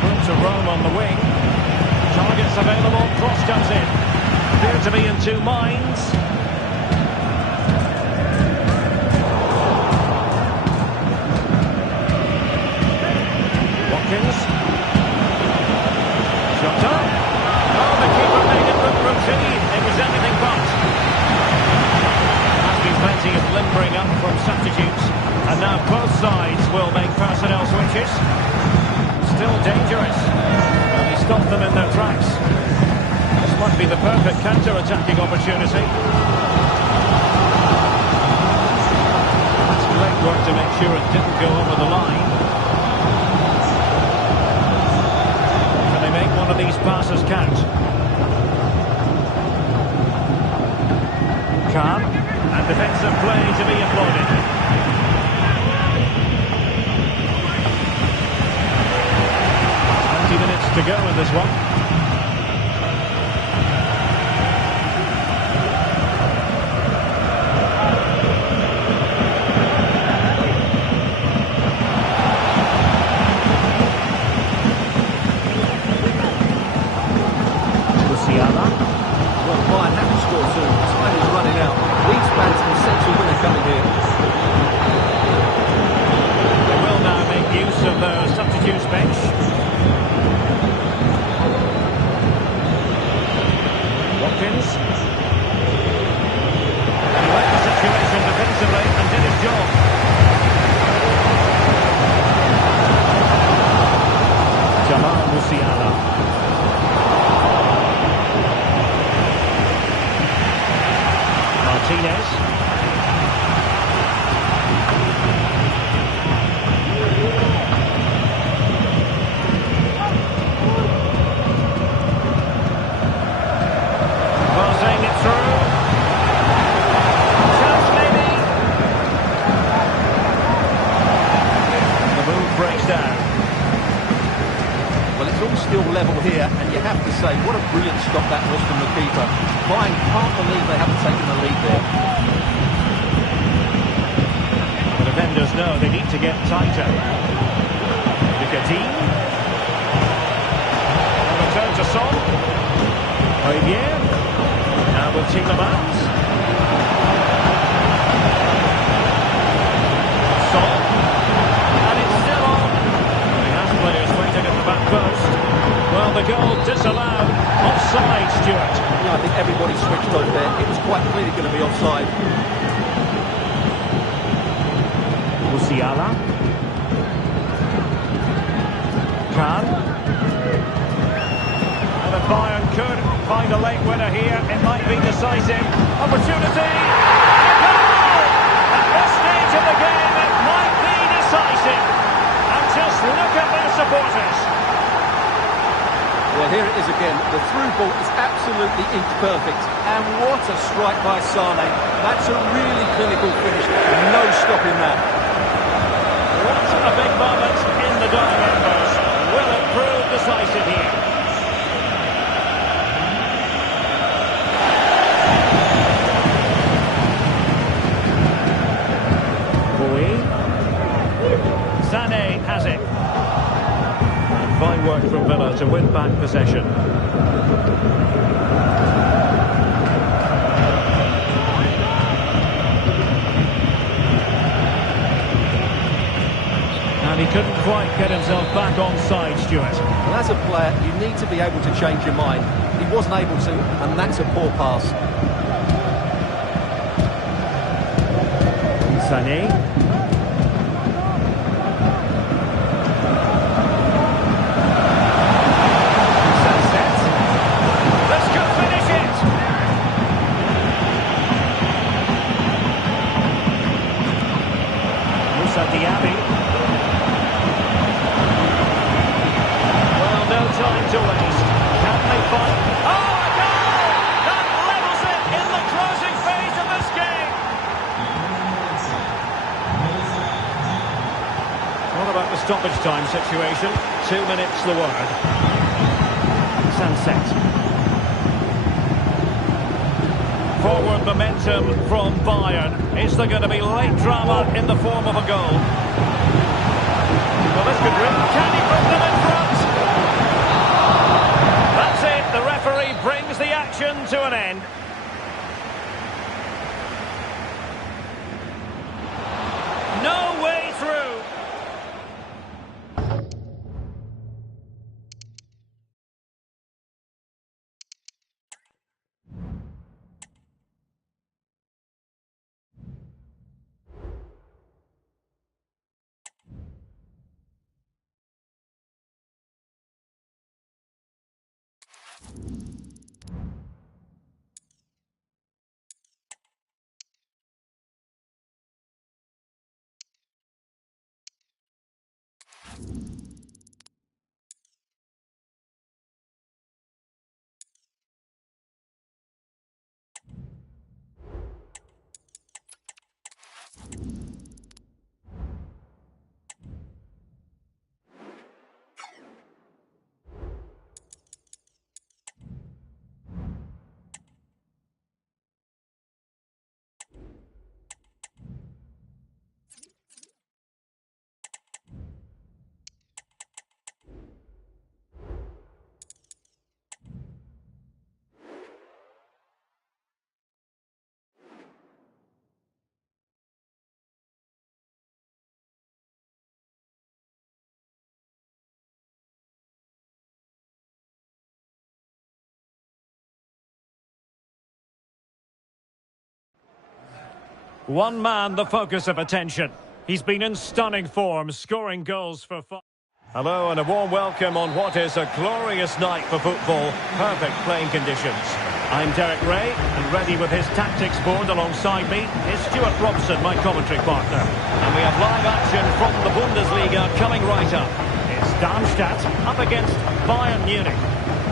Room to roam on the wing. Targets available, cross comes in. Appear to be in two minds. Shot up. Oh, the keeper made it look routine. It was anything but. Has been plenty of limbering up from substitutes, and now both sides will make personnel switches. Still dangerous, and he stopped them in their tracks. This might be the perfect counter-attacking opportunity. That's great work to make sure it didn't go over the line. One of these passes count. Khan, and defensive play to be applauded. Minutes to go in this one. Substitutes bench. Watkins. He read the situation defensively and did his job. Jamal Musiala. Martinez. Level here, and you have to say what a brilliant stop that was from the keeper. Bayern can't believe they haven't taken the lead there. The defenders know they need to get tighter. Ducadine. Return to Son. Olivier. Now with Tielemans. Son. And it's still on. He has players waiting at the back post. Well, the goal disallowed. Offside, Stuart. Yeah, I think everybody switched on there. It was quite clearly going to be offside. Musiala. Khan. And if Bayern could find a late winner here, it might be decisive. Opportunity. Goal! At this stage of the game, it might be decisive. And just look at their supporters. Well, here it is again. The through ball is absolutely inch perfect. And what a strike by Sane. That's a really clinical finish. No stopping that. What a big moment in the dying embers. Will it prove decisive here? Sané has it. Fine work from Villa to win back possession. And he couldn't quite get himself back on side, Stuart. Well, as a player, you need to be able to change your mind. He wasn't able to, and that's a poor pass. Sané. stoppage time situation. 2 minutes the word. Sunset. Forward momentum from Bayern. Is there going to be late drama in the form of a goal? Well, this could rip. Can he put them in front? That's it. The referee brings the action to an end. No way through. One man the focus of attention. He's been in stunning form, scoring goals for fun. Hello and a warm welcome on what is a glorious night for football. Perfect playing conditions. I'm Derek Ray, and ready with his tactics board alongside me is Stuart Robson, my commentary partner. And we have live action from the Bundesliga coming right up. It's Darmstadt up against Bayern Munich.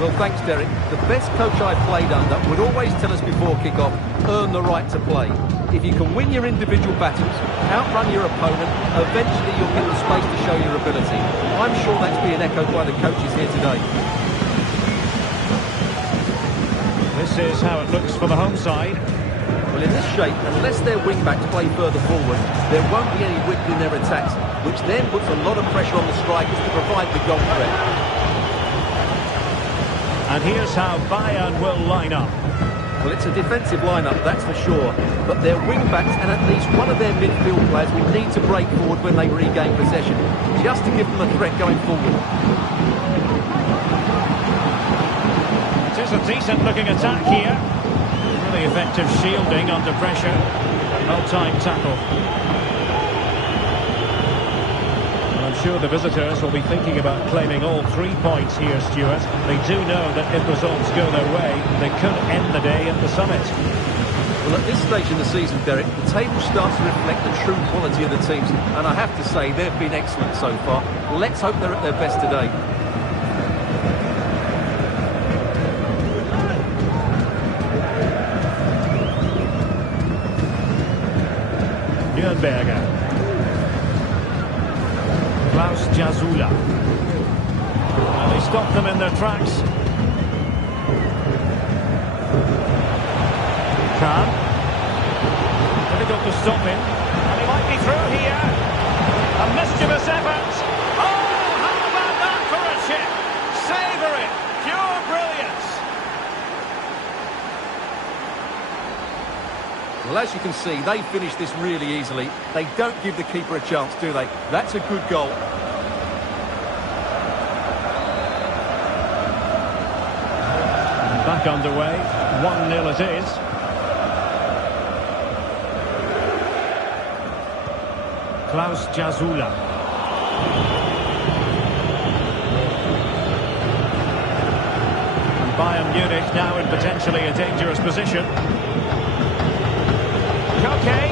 Well, thanks, Derek. The best coach I played under would always tell us before kick-off, earn the right to play. If you can win your individual battles, outrun your opponent, eventually you'll get the space to show your ability. I'm sure that's being echoed by the coaches here today. This is how it looks for the home side. Well, in this shape, unless their wing-backs play further forward, there won't be any width in their attacks, which then puts a lot of pressure on the strikers to provide the goal threat. And here's how Bayern will line up. Well, it's a defensive lineup, that's for sure. But their wing-backs and at least one of their midfield players will need to break forward when they regain possession, just to give them a threat going forward. It is a decent-looking attack here. Really effective shielding under pressure. Well-timed tackle. I'm sure the visitors will be thinking about claiming all 3 points here, Stuart. They do know that if results go their way, they could end the day at the summit. Well, at this stage in the season, Derek, the table starts to reflect the true quality of the teams, and I have to say, they've been excellent so far. Let's hope they're at their best today. Nürnberger. Klaus Jasula. And they stop them in their tracks. Kahn. Difficult to stop him. And he might be through here. A mischievous effort. Oh, how about that for a chip? Savour it. Pure brilliance. Well, as you can see, they finish this really easily. They don't give the keeper a chance, do they? That's a good goal. And back underway. 1-0 it is. Klaus Jasula. And Bayern Munich now in potentially a dangerous position. Okay.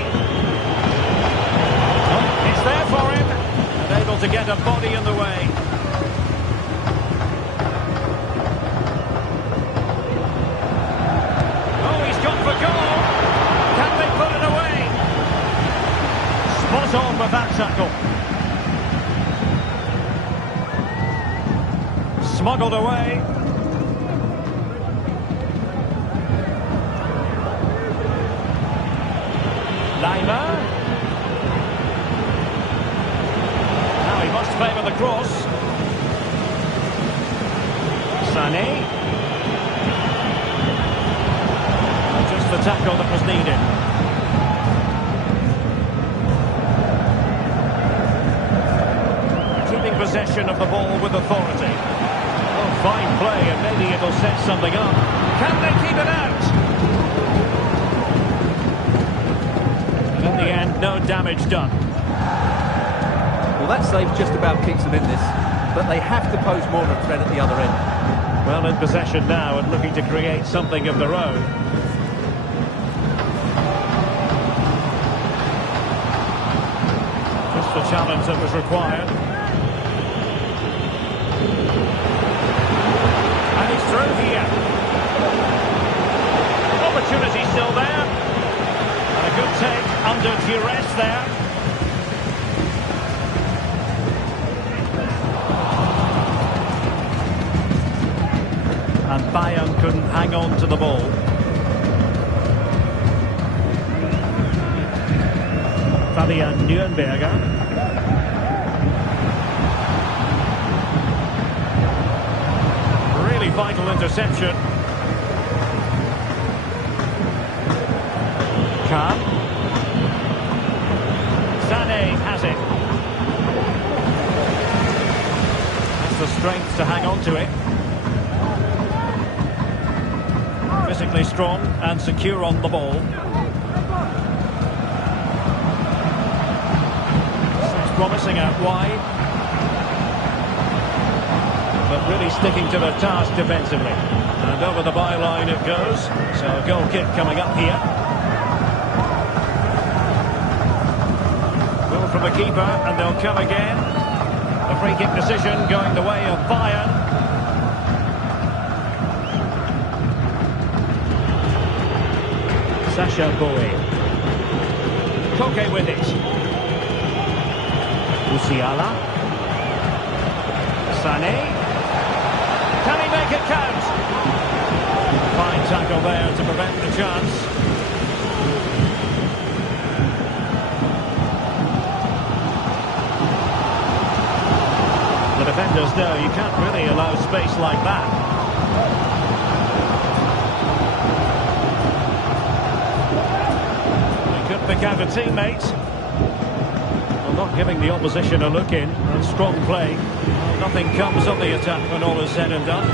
Oh, it's there for him. And able to get a body in the way. Oh, he's gone for goal. Can they put it away? Spot on with that tackle. smuggled away. Lima. Now he must favour the cross. Sané. Just the tackle that was needed. Keeping possession of the ball with authority. Oh, fine play, and maybe it'll set something up. Can they keep it out? And in the end, no damage done. Well, that save just about keeps them in this, but they have to pose more of a threat at the other end. Well, in possession now and looking to create something of their own. Just the challenge that was required. And he's through here. Opportunity still there. And a good take under duress there. And Bayern couldn't hang on to the ball. Fabian Nürnberger. Really vital interception. Kahn. Sané has it. Has the strength to hang on to it. Physically strong and secure on the ball. It's promising out wide. But really sticking to their task defensively. And over the byline it goes. So a goal kick coming up here. Goal from the keeper, and they'll come again. A free kick decision going the way of Bayern. Sacha Boey. Koke with it. Musiala. Sané. Can he make it count? Fine tackle there to prevent the chance. The defenders know you can't really allow space like that. Pick out a teammate. Well, not giving the opposition a look in. And strong play. Well, nothing comes of the attack when all is said and done.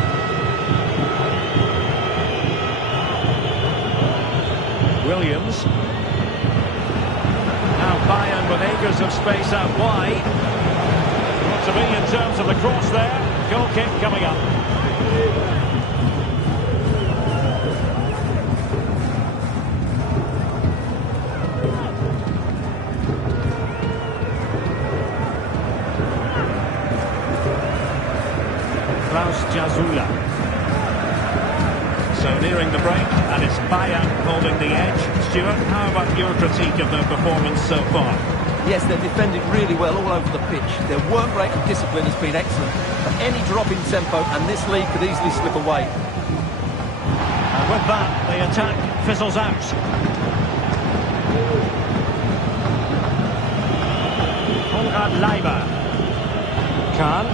Williams. Now Bayern with acres of space out wide. What to be in terms of the cross there. Goal kick coming up. Jazula. So nearing the break, and it's Bayern holding the edge. Stuart, how about your critique of their performance so far? Yes, they've defended really well all over the pitch. Their work rate and discipline has been excellent. But any drop in tempo, and this lead could easily slip away. And with that, the attack fizzles out. Konrad Leiber. Kahn.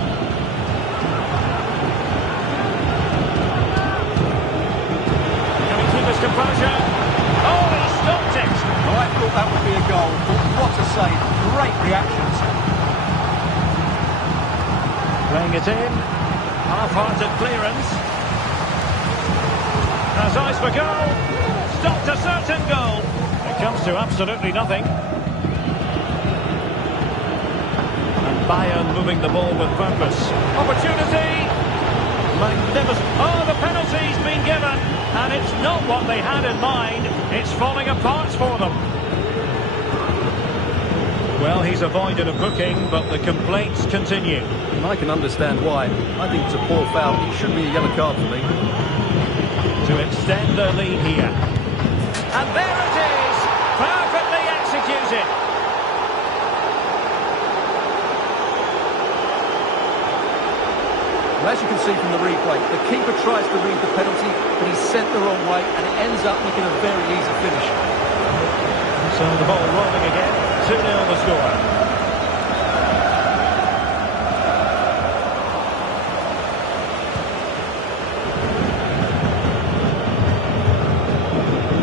Composure. Oh, he stopped it. Oh, I thought that would be a goal. But what a save. Great reactions. Playing it in. Half-hearted clearance. Has eyes for goal. Stopped a certain goal. It comes to absolutely nothing. And Bayern moving the ball with purpose. Opportunity. Magnificent. Oh, the penalty's been given. And it's not what they had in mind. It's falling apart for them. Well, he's avoided a booking, but the complaints continue. And I can understand why. I think it's a poor foul. It should be a yellow card for me. To extend their lead here. And there it is! Perfectly executed. Well, as you can see from the replay, the keeper tries to read the penalty, but he's sent the wrong way, and it ends up making a very easy finish. So the ball rolling again. 2-0 the score.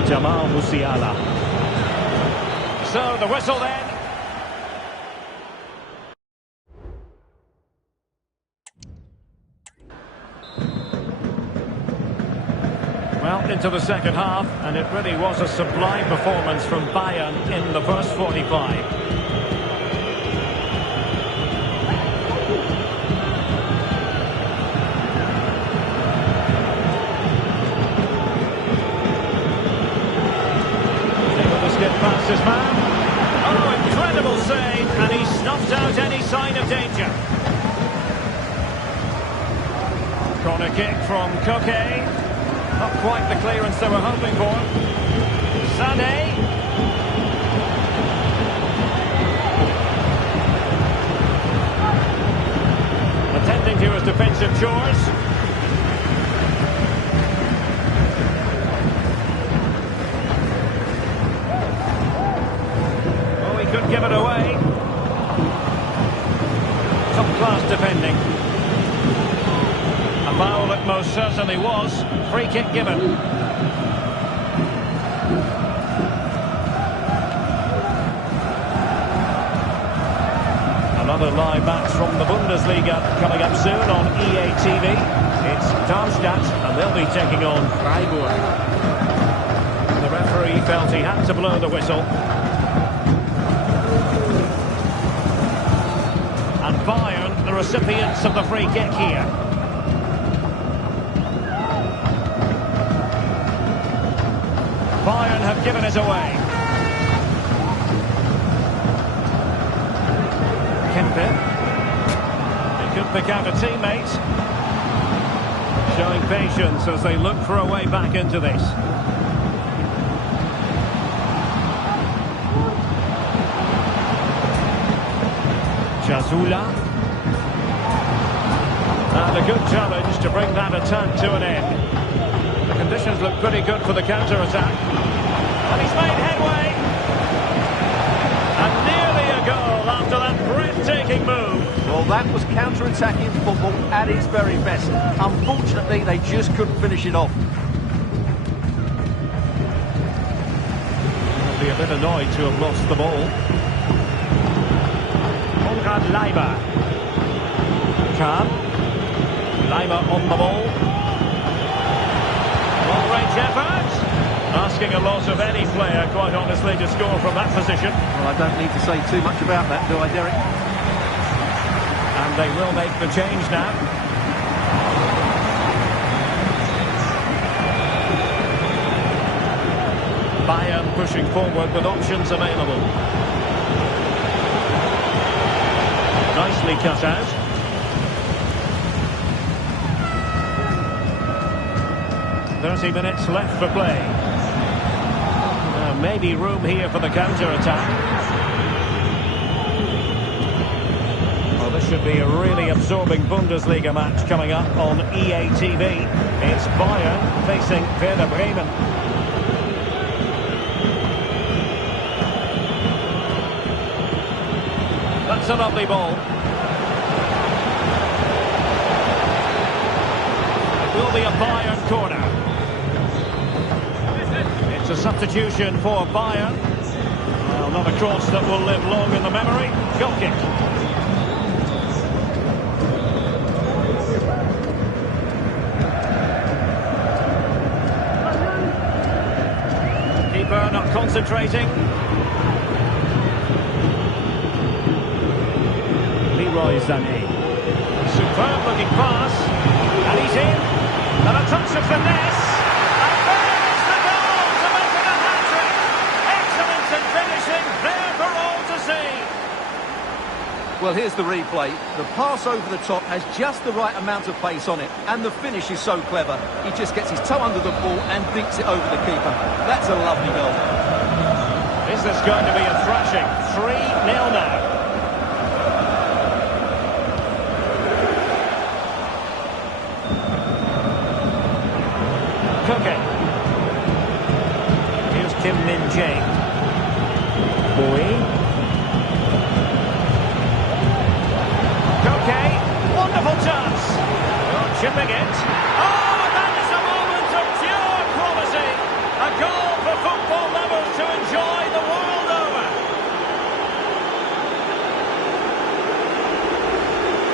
Jamal Musiala. So the whistle then. Well, into the second half, and it really was a sublime performance from Bayern in the first 45. Get past his man. Oh, incredible save, and he snuffed out any sign of danger. Corner kick from Koke. Not quite the clearance they were hoping for. Sané. Attending to his defensive chores. Could give it away. Top-class defending. A foul it most certainly was. Free kick given. Another live match from the Bundesliga coming up soon on EA TV. It's Darmstadt, and they'll be taking on Freiburg. The referee felt he had to blow the whistle. And Bayern, the recipients of the free kick here. Bayern have given it away. Kempe. They could pick out a teammate. Showing patience as they look for a way back into this. Chazula. And a good challenge to bring that attack to an end. The conditions look pretty good for the counter-attack. And he's made headway. And nearly a goal after that breathtaking move. Well, that was counter-attacking football at its very best. Unfortunately, they just couldn't finish it off. They'll be a bit annoyed to have lost the ball. Leimer. Kahn. Leimer on the ball. Long-range effort. Asking a lot of any player, quite honestly, to score from that position. Well, I don't need to say too much about that, do I, Derek? And they will make the change now. Bayern pushing forward with options available. Nicely cut out. "30 minutes left for play. Maybe room here for the counter-attack. Well, this should be a really absorbing Bundesliga match coming up on EA TV. It's Bayern facing Werder Bremen. That's a lovely ball. It will be a Bayern corner. It's a substitution for Bayern. Well, not a cross that will live long in the memory. Goal kick. Keeper not concentrating. Sané. Superb looking pass. And he's in. And a touch of finesse. And there is the goal to make it a hat-trick. Excellence in finishing. There for all to see. Well, here's the replay. The pass over the top has just the right amount of pace on it. And the finish is so clever. He just gets his toe under the ball and dinks it over the keeper. That's a lovely goal. Is this going to be a thrashing? 3-0 now. Wonderful chance. Oh, chipping it. Oh, that is a moment of pure quality. A goal for football lovers to enjoy the world over.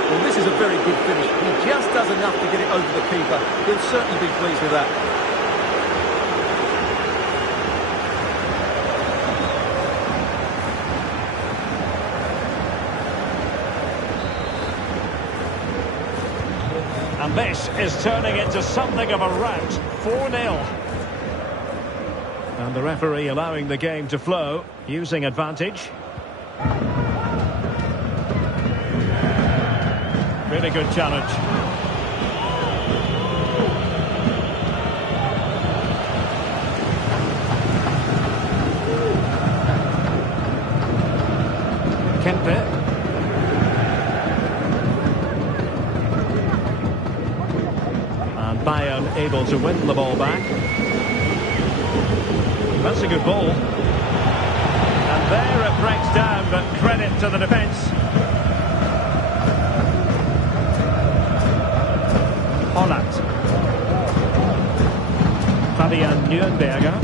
Well, this is a very good finish. He just does enough to get it over the keeper. He'll certainly be pleased with that. And this is turning into something of a rout. 4-0. And the referee allowing the game to flow, using advantage. Really good challenge. Kempe. And Bayern able to win the ball back. That's a good ball. And there it breaks down, but credit to the defence. Holland. Fabian Nürnberger.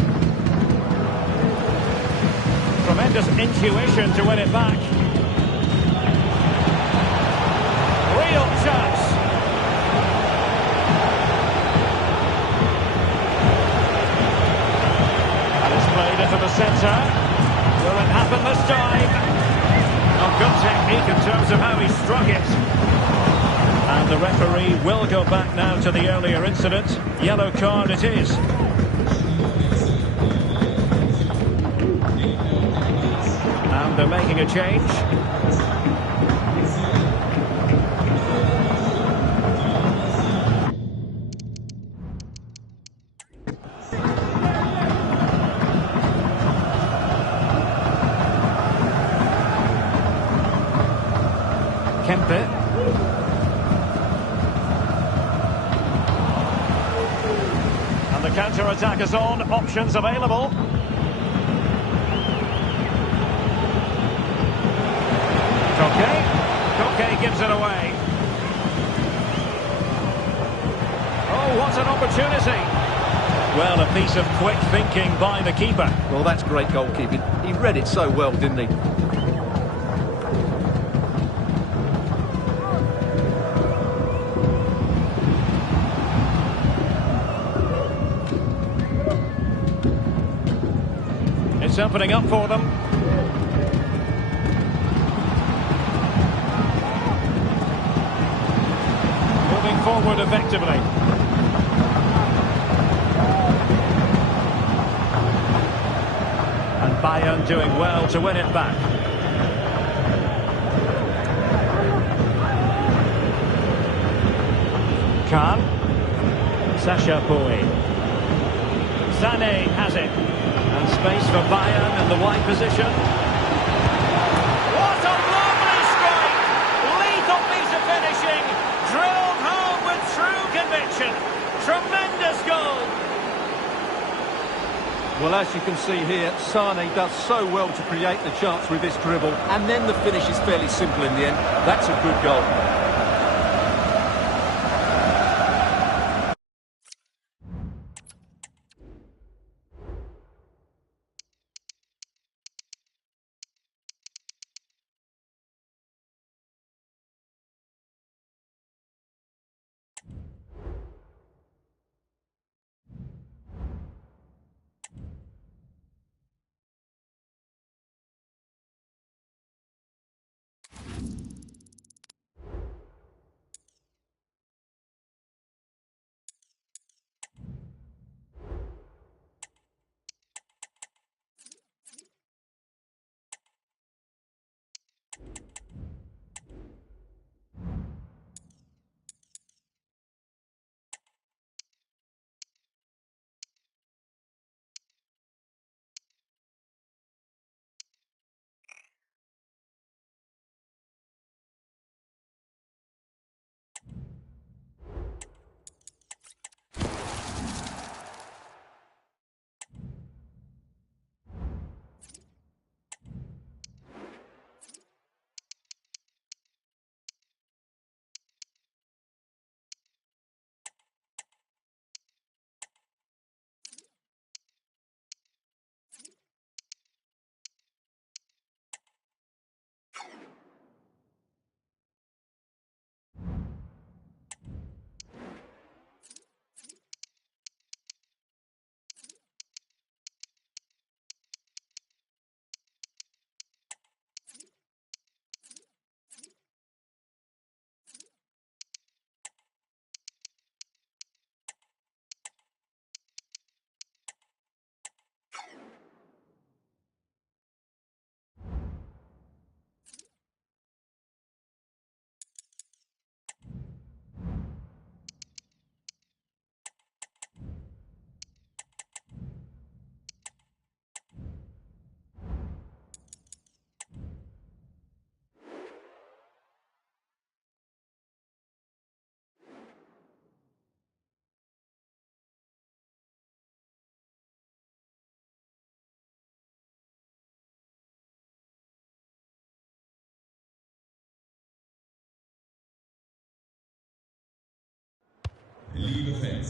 Tremendous intuition to win it back. Real chance. And it's played into the centre. Will it happen this time? Oh, good technique in terms of how he struck it. And the referee will go back now to the earlier incident. Yellow card it is. And they're making a change. Kempe. And the counter-attack is on. Options available. Koke gives it away. Oh, what an opportunity. Well, a piece of quick thinking by the keeper. Well, that's great goalkeeping. He read it so well, didn't he? It's opening up for them. Moving forward effectively. And Bayern doing well to win it back. Khan. Sacha Boey. Sané has it. And space for Bayern in the wide position. What a lovely strike! Lethal piece of finishing. Drilled home with true conviction. Tremendous goal. Well, as you can see here, Sané does so well to create the chance with this dribble. And then the finish is fairly simple in the end. That's a good goal.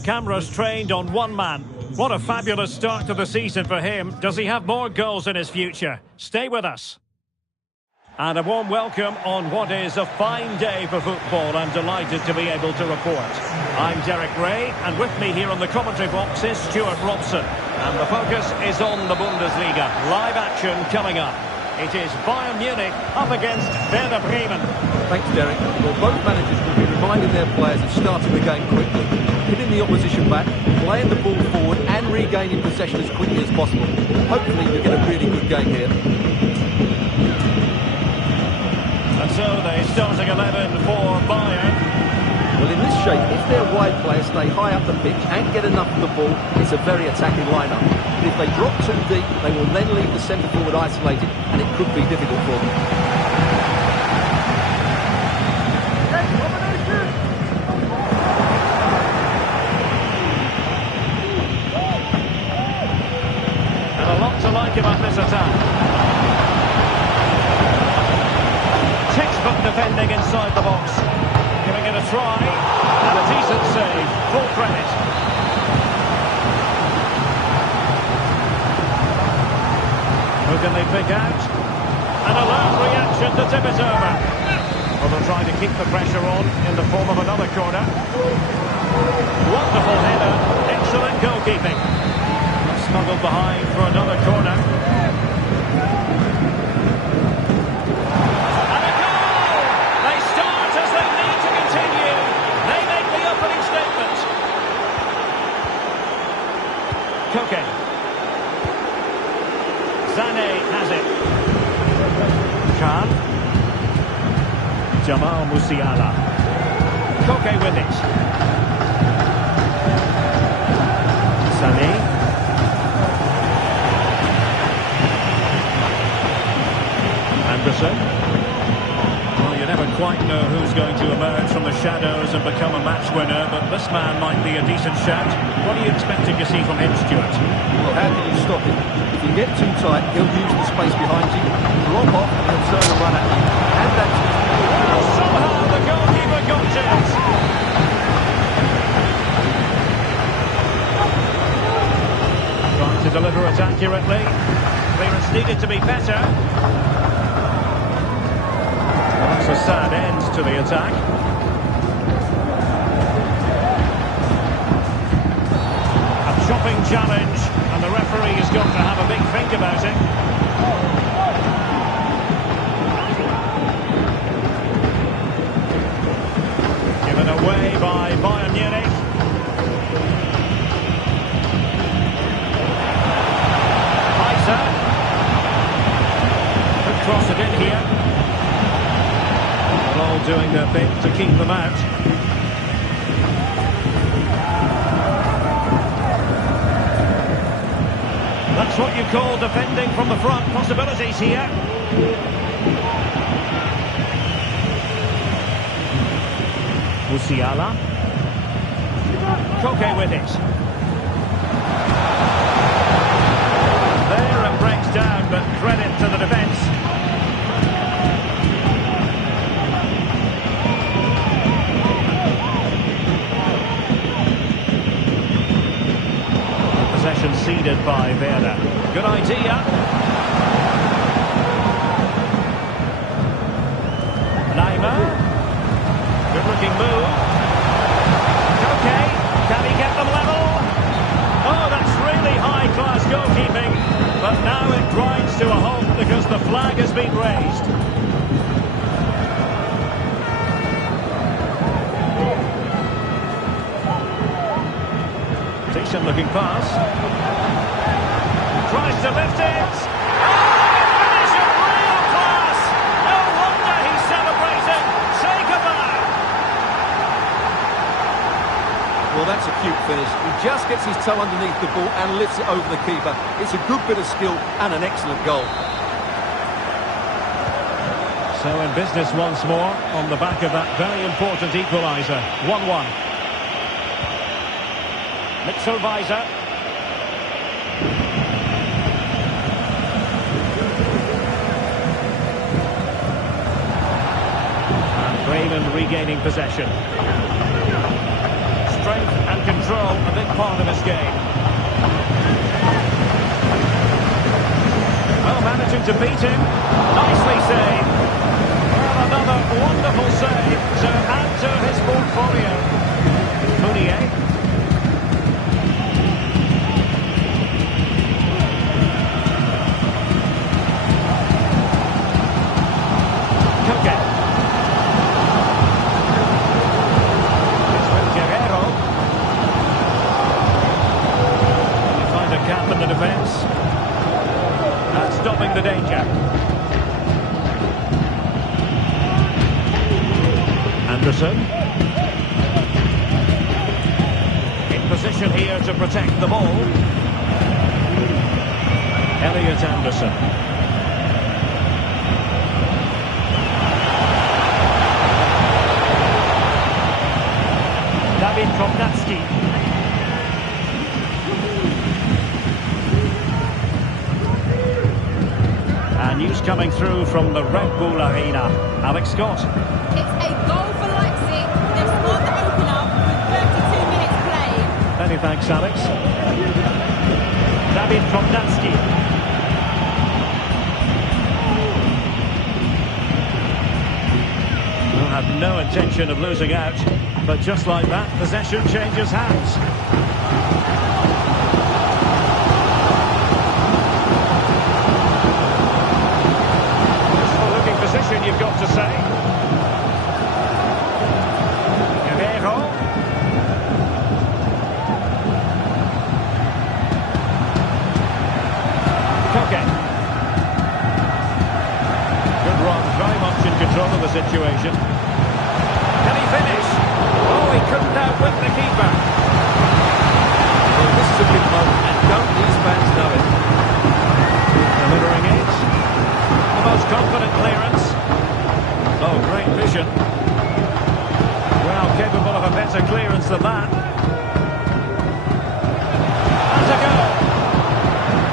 Cameras trained on one man. What a fabulous start to the season for him. Does he have more goals in his future? Stay with us. And a warm welcome on what is a fine day for football. I'm delighted to be able to report. I'm Derek Ray, and with me here on the commentary box is Stuart Robson. And the focus is on the Bundesliga. Live action coming up. It is Bayern Munich up against Werder Bremen. Thanks, Derek. Well, both managers will be reminding their players of starting the game quickly, hitting the opposition back, playing the ball forward and regaining possession as quickly as possible. Hopefully you get a really good game here. And so the starting 11 for Bayern. Well, in this shape, if their wide players stay high up the pitch and get enough of the ball, it's a very attacking lineup. But if they drop too deep, they will then leave the centre forward isolated, and it could be difficult for them. And a lot to like about this attack. Textbook defending inside the box. Giving it a try. And a decent save. Full credit. Who can they pick out? And a loud reaction to tip it over. Well, they'll try to keep the pressure on in the form of another corner. Wonderful header. Excellent goalkeeping. Smuggled behind for another corner. Koke. Sané has it. Khan. Jamal Musiala. Koke with it. Sané. Anderson. Well, you never quite know who's going to emerge from the shadows and become a match winner, but this man might be a decent shout. What are you expecting to see from him, Stuart? Well, how can you stop him? If you get too tight, he'll use the space behind you, drop off, and he'll turn and run at you. And that's... Well, somehow the goalkeeper got to it. Trying to deliver it accurately. Clearance needed to be better. Well, that's a sad end to the attack. Chopping challenge, and the referee has got to have a big think about it. Given away by Bayern Munich. Heiser. Could cross it in here. They're all doing their bit to keep them out. That's what you call defending from the front. Possibilities here. Musiala. Koke with it. There it breaks down, but credit to the defence. Possession ceded by Werder. Good idea. Neymar. Good looking move. Okay. Can he get them level? Oh, that's really high-class goalkeeping. But now it grinds to a halt because the flag has been raised. Decent looking pass. Tries to lift it. Oh, finish of real class. No wonder he's celebrating. Say goodbye. Well, that's a cute finish. He just gets his toe underneath the ball and lifts it over the keeper. It's a good bit of skill and an excellent goal. So in business once more on the back of that very important equaliser. 1-1. Mitchell-Weiser. And Bremen regaining possession. Strength part of his game. Well, managing to beat him. Nicely saved. Well, another wonderful save to add to his portfolio. Munic. Kukulkan. It's with Guerrero. You find a gap in the defence. That's stopping the danger. Anderson. In position here to protect the ball. Elliot Anderson. And news coming through from the Red Bull Arena. Alex Scott. It's a goal for Leipzig. They've scored the opener with 32 minutes played. Many thanks, Alex. David Kromnatski. Will have no intention of losing out, but just like that, possession changes hands. Looking position, you've got to say. Guerrero. Kukulkan. Good run, very much in control of the situation. Can he finish? Oh, he couldn't outwit the keeper. Well, this is a big moment, and don't these fans know it? Delivering it. The most confident clearance. Oh, great vision. Well, capable of a better clearance than that. And a goal.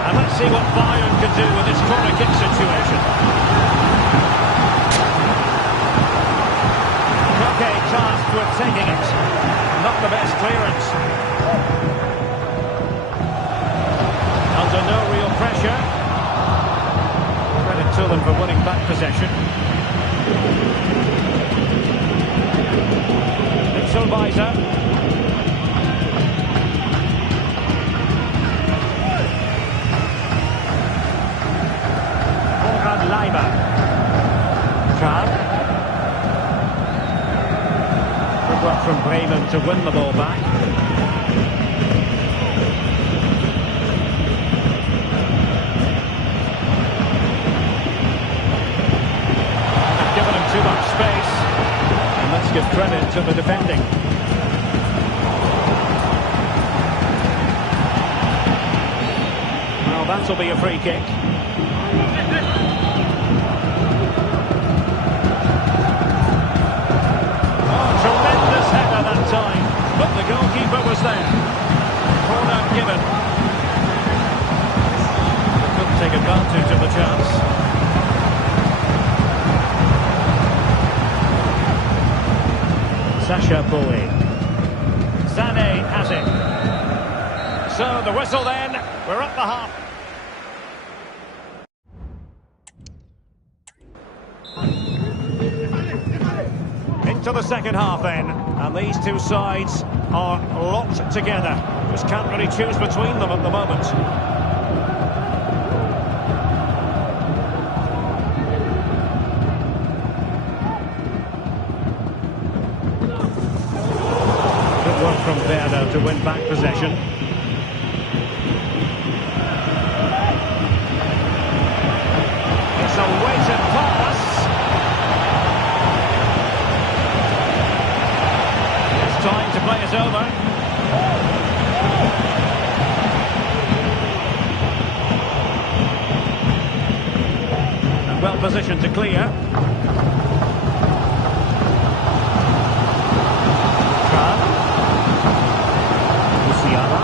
And let's see what Bayern can do with this corner kick situation. Okay, tasked with taking it. Not the best clearance. Under no real pressure. Credit to them for winning back possession. Mitchell-Weiser. Konrad Leiber. Kahn. Good work from Bremen to win the ball back. Given him too much space. And let's give credit to the defending. Well, that'll be a free kick. Tremendous header that time, but the goalkeeper was there. Corner given. Couldn't take advantage of the chance. Sasha Bowie. Sané has it. So the whistle then, we're at the half. Into the second half then, and these two sides are locked together. Just can't really choose between them at the moment. Good work from Werner to win back possession. It's a weighted pass. Time to play is over. And well positioned to clear. Kahn. Musiala.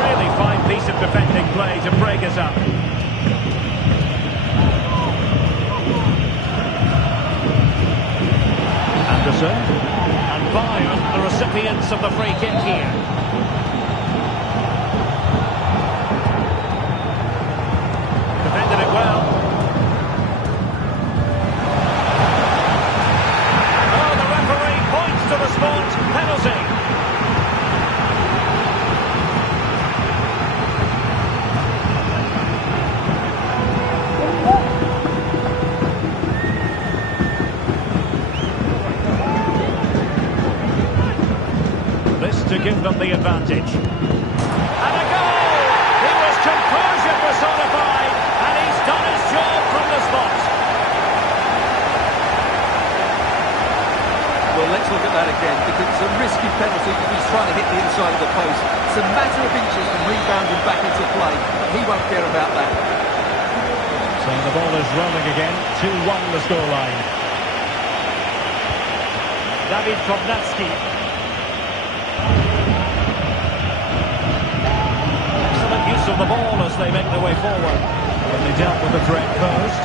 Really fine piece of defending play to break us up. Anderson. And Bayern, the recipients of the free kick here. Defended it well. Oh, the referee points to the spot. Penalty. To give them the advantage. And a goal! He was composure personified, and he's done his job from the spot. Well, let's look at that again, because it's a risky penalty if he's trying to hit the inside of the post. It's a matter of inches from rebounding back into play, but he won't care about that. So the ball is rolling again. 2-1 the scoreline. David Kopnatski. Use of the ball as they make their way forward. And they dealt with the threat first.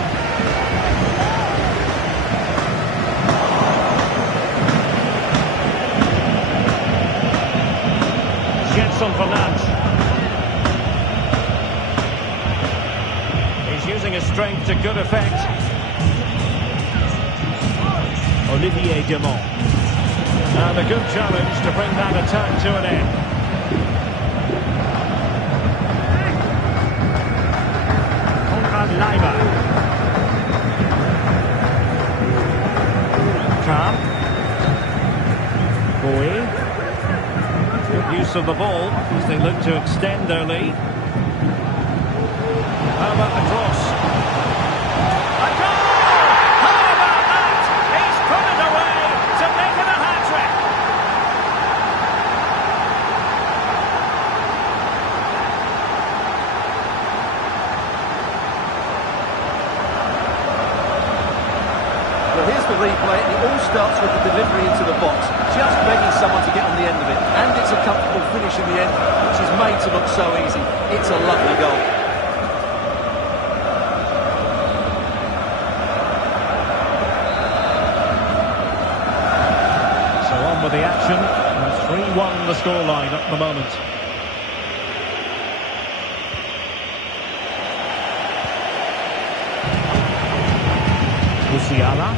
Jetson Fernandes. He's using his strength to good effect. Olivier Demont. And a good challenge to bring that attack to an end. Leimer. Kahn. Boy. Good use of the ball as they look to extend their lead. How about the cross? A goal! How about that? He's put it away to make it a hat-trick. Here's the replay, and it all starts with the delivery into the box, just begging someone to get on the end of it, and it's a comfortable finish in the end, which is made to look so easy. It's a lovely goal. So on with the action, and 3-1 the scoreline at the moment. Musiala.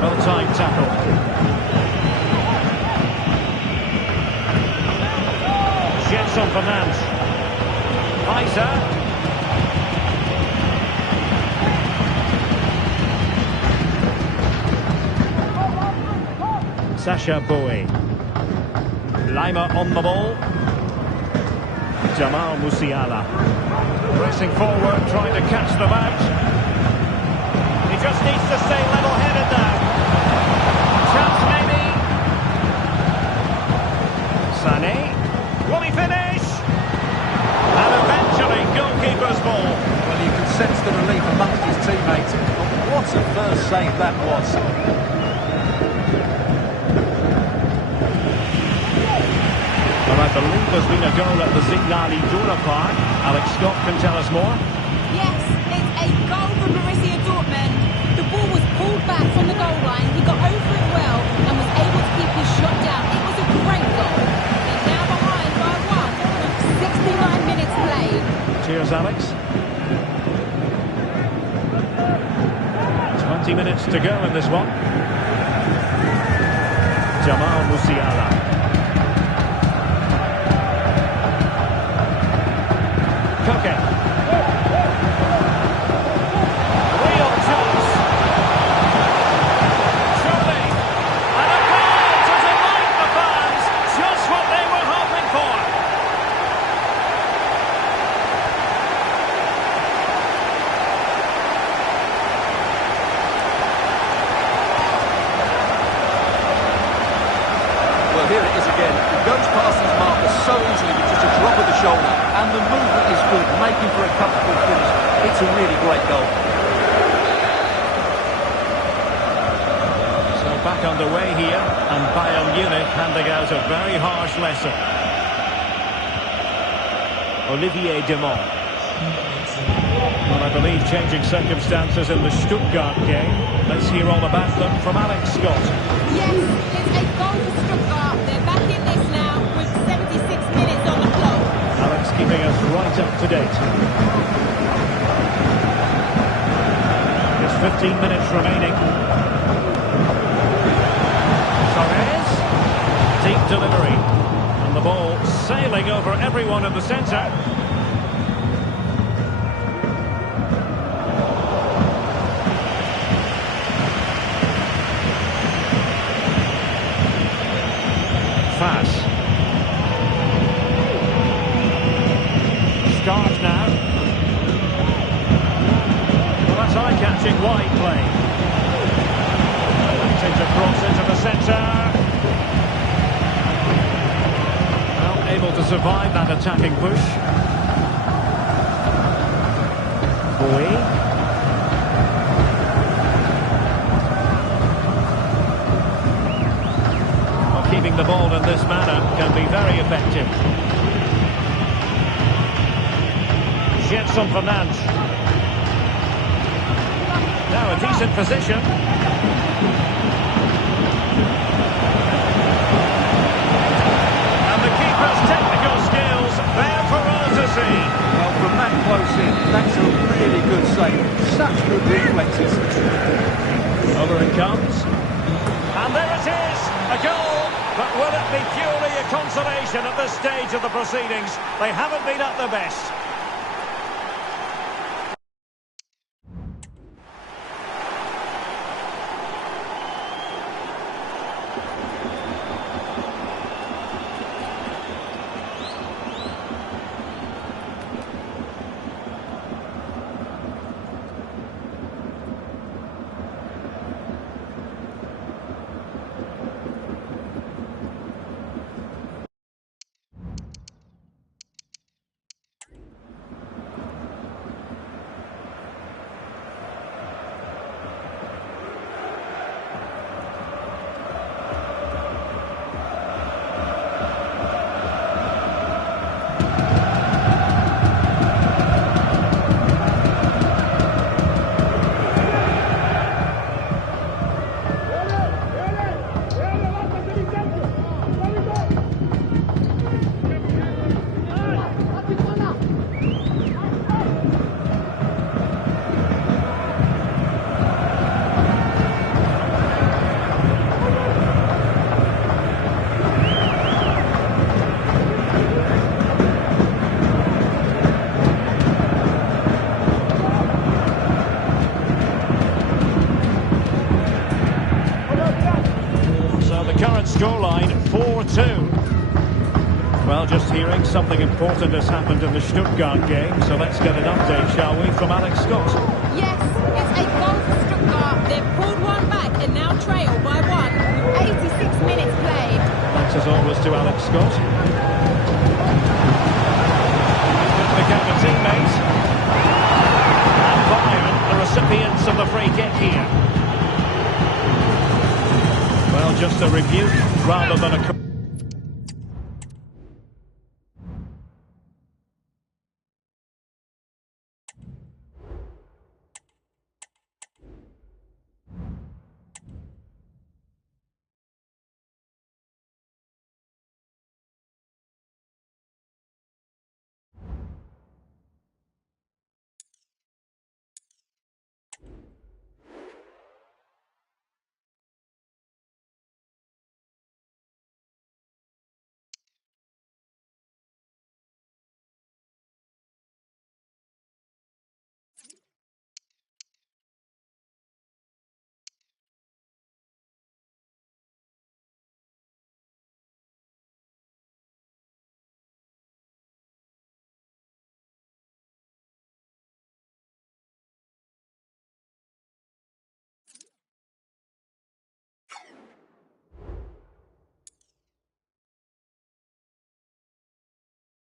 Well-timed tackle. Jetson Fernandes. Isa. Sacha Boey. Leimer on the ball. Jamal Musiala. Pressing forward, trying to catch them out. He just needs to stay level-headed now. Chance maybe. Sané. Will he finish? And eventually, goalkeeper's ball. Well, you can sense the relief amongst his teammates. But what a first save that was. Well, I believe there's been a goal at the Signal Iduna Park. Alex Scott can tell us more. Yes, it's a goal for Borussia Dortmund. The ball was pulled back from the goal line. He got over it well and was able to keep his shot down. It was a great goal. They're now behind by 1. 69 minutes played. Cheers, Alex. 20 minutes to go in this one. Jamal Musiala. Koke. Real chance. Surely. And a goal to delight the fans. Just what they were hoping for. Well, here it is again. He goes past his marker so easily with just a drop of the shoulder, and the movement is good, making for a comfortable finish. It's a really great goal. So back underway here, and Bayern Munic handing out a very harsh lesson. Olivier Demont. Well, I believe changing circumstances in the Stuttgart game. Let's hear all about them from Alex Scott. Yes, it's a goal for Stuttgart. They're back in this now with 76 minutes on the clock. Alex keeping us right up to date. There's 15 minutes remaining. Torres. Deep delivery. And the ball sailing over everyone in the centre. Fast. Start now. Well, that's eye-catching wide play. Wanting to cross into the centre. Well, able to survive that attacking push. Boy. Keeping the ball in this manner can be very effective. Jetson Fernandes. Now a decent position. And the keeper's technical skills there for all to see. Well, from that close in, that's a really good save. Such good reflexes. Over it comes. And there it is, a goal. But will it be purely a consolation at this stage of the proceedings? They haven't been at their best. Current scoreline 4-2. Well, just hearing something important has happened in the Stuttgart game, so let's get an update, shall we, from Alex Scott. Yes, it's a goal for Stuttgart. They've pulled one back and now trail by one with 86 minutes played. Thanks as always to Alex Scott. Could become a teammate. And Bayern, the recipients of the free kick here. Well, just a rebuke rather than a...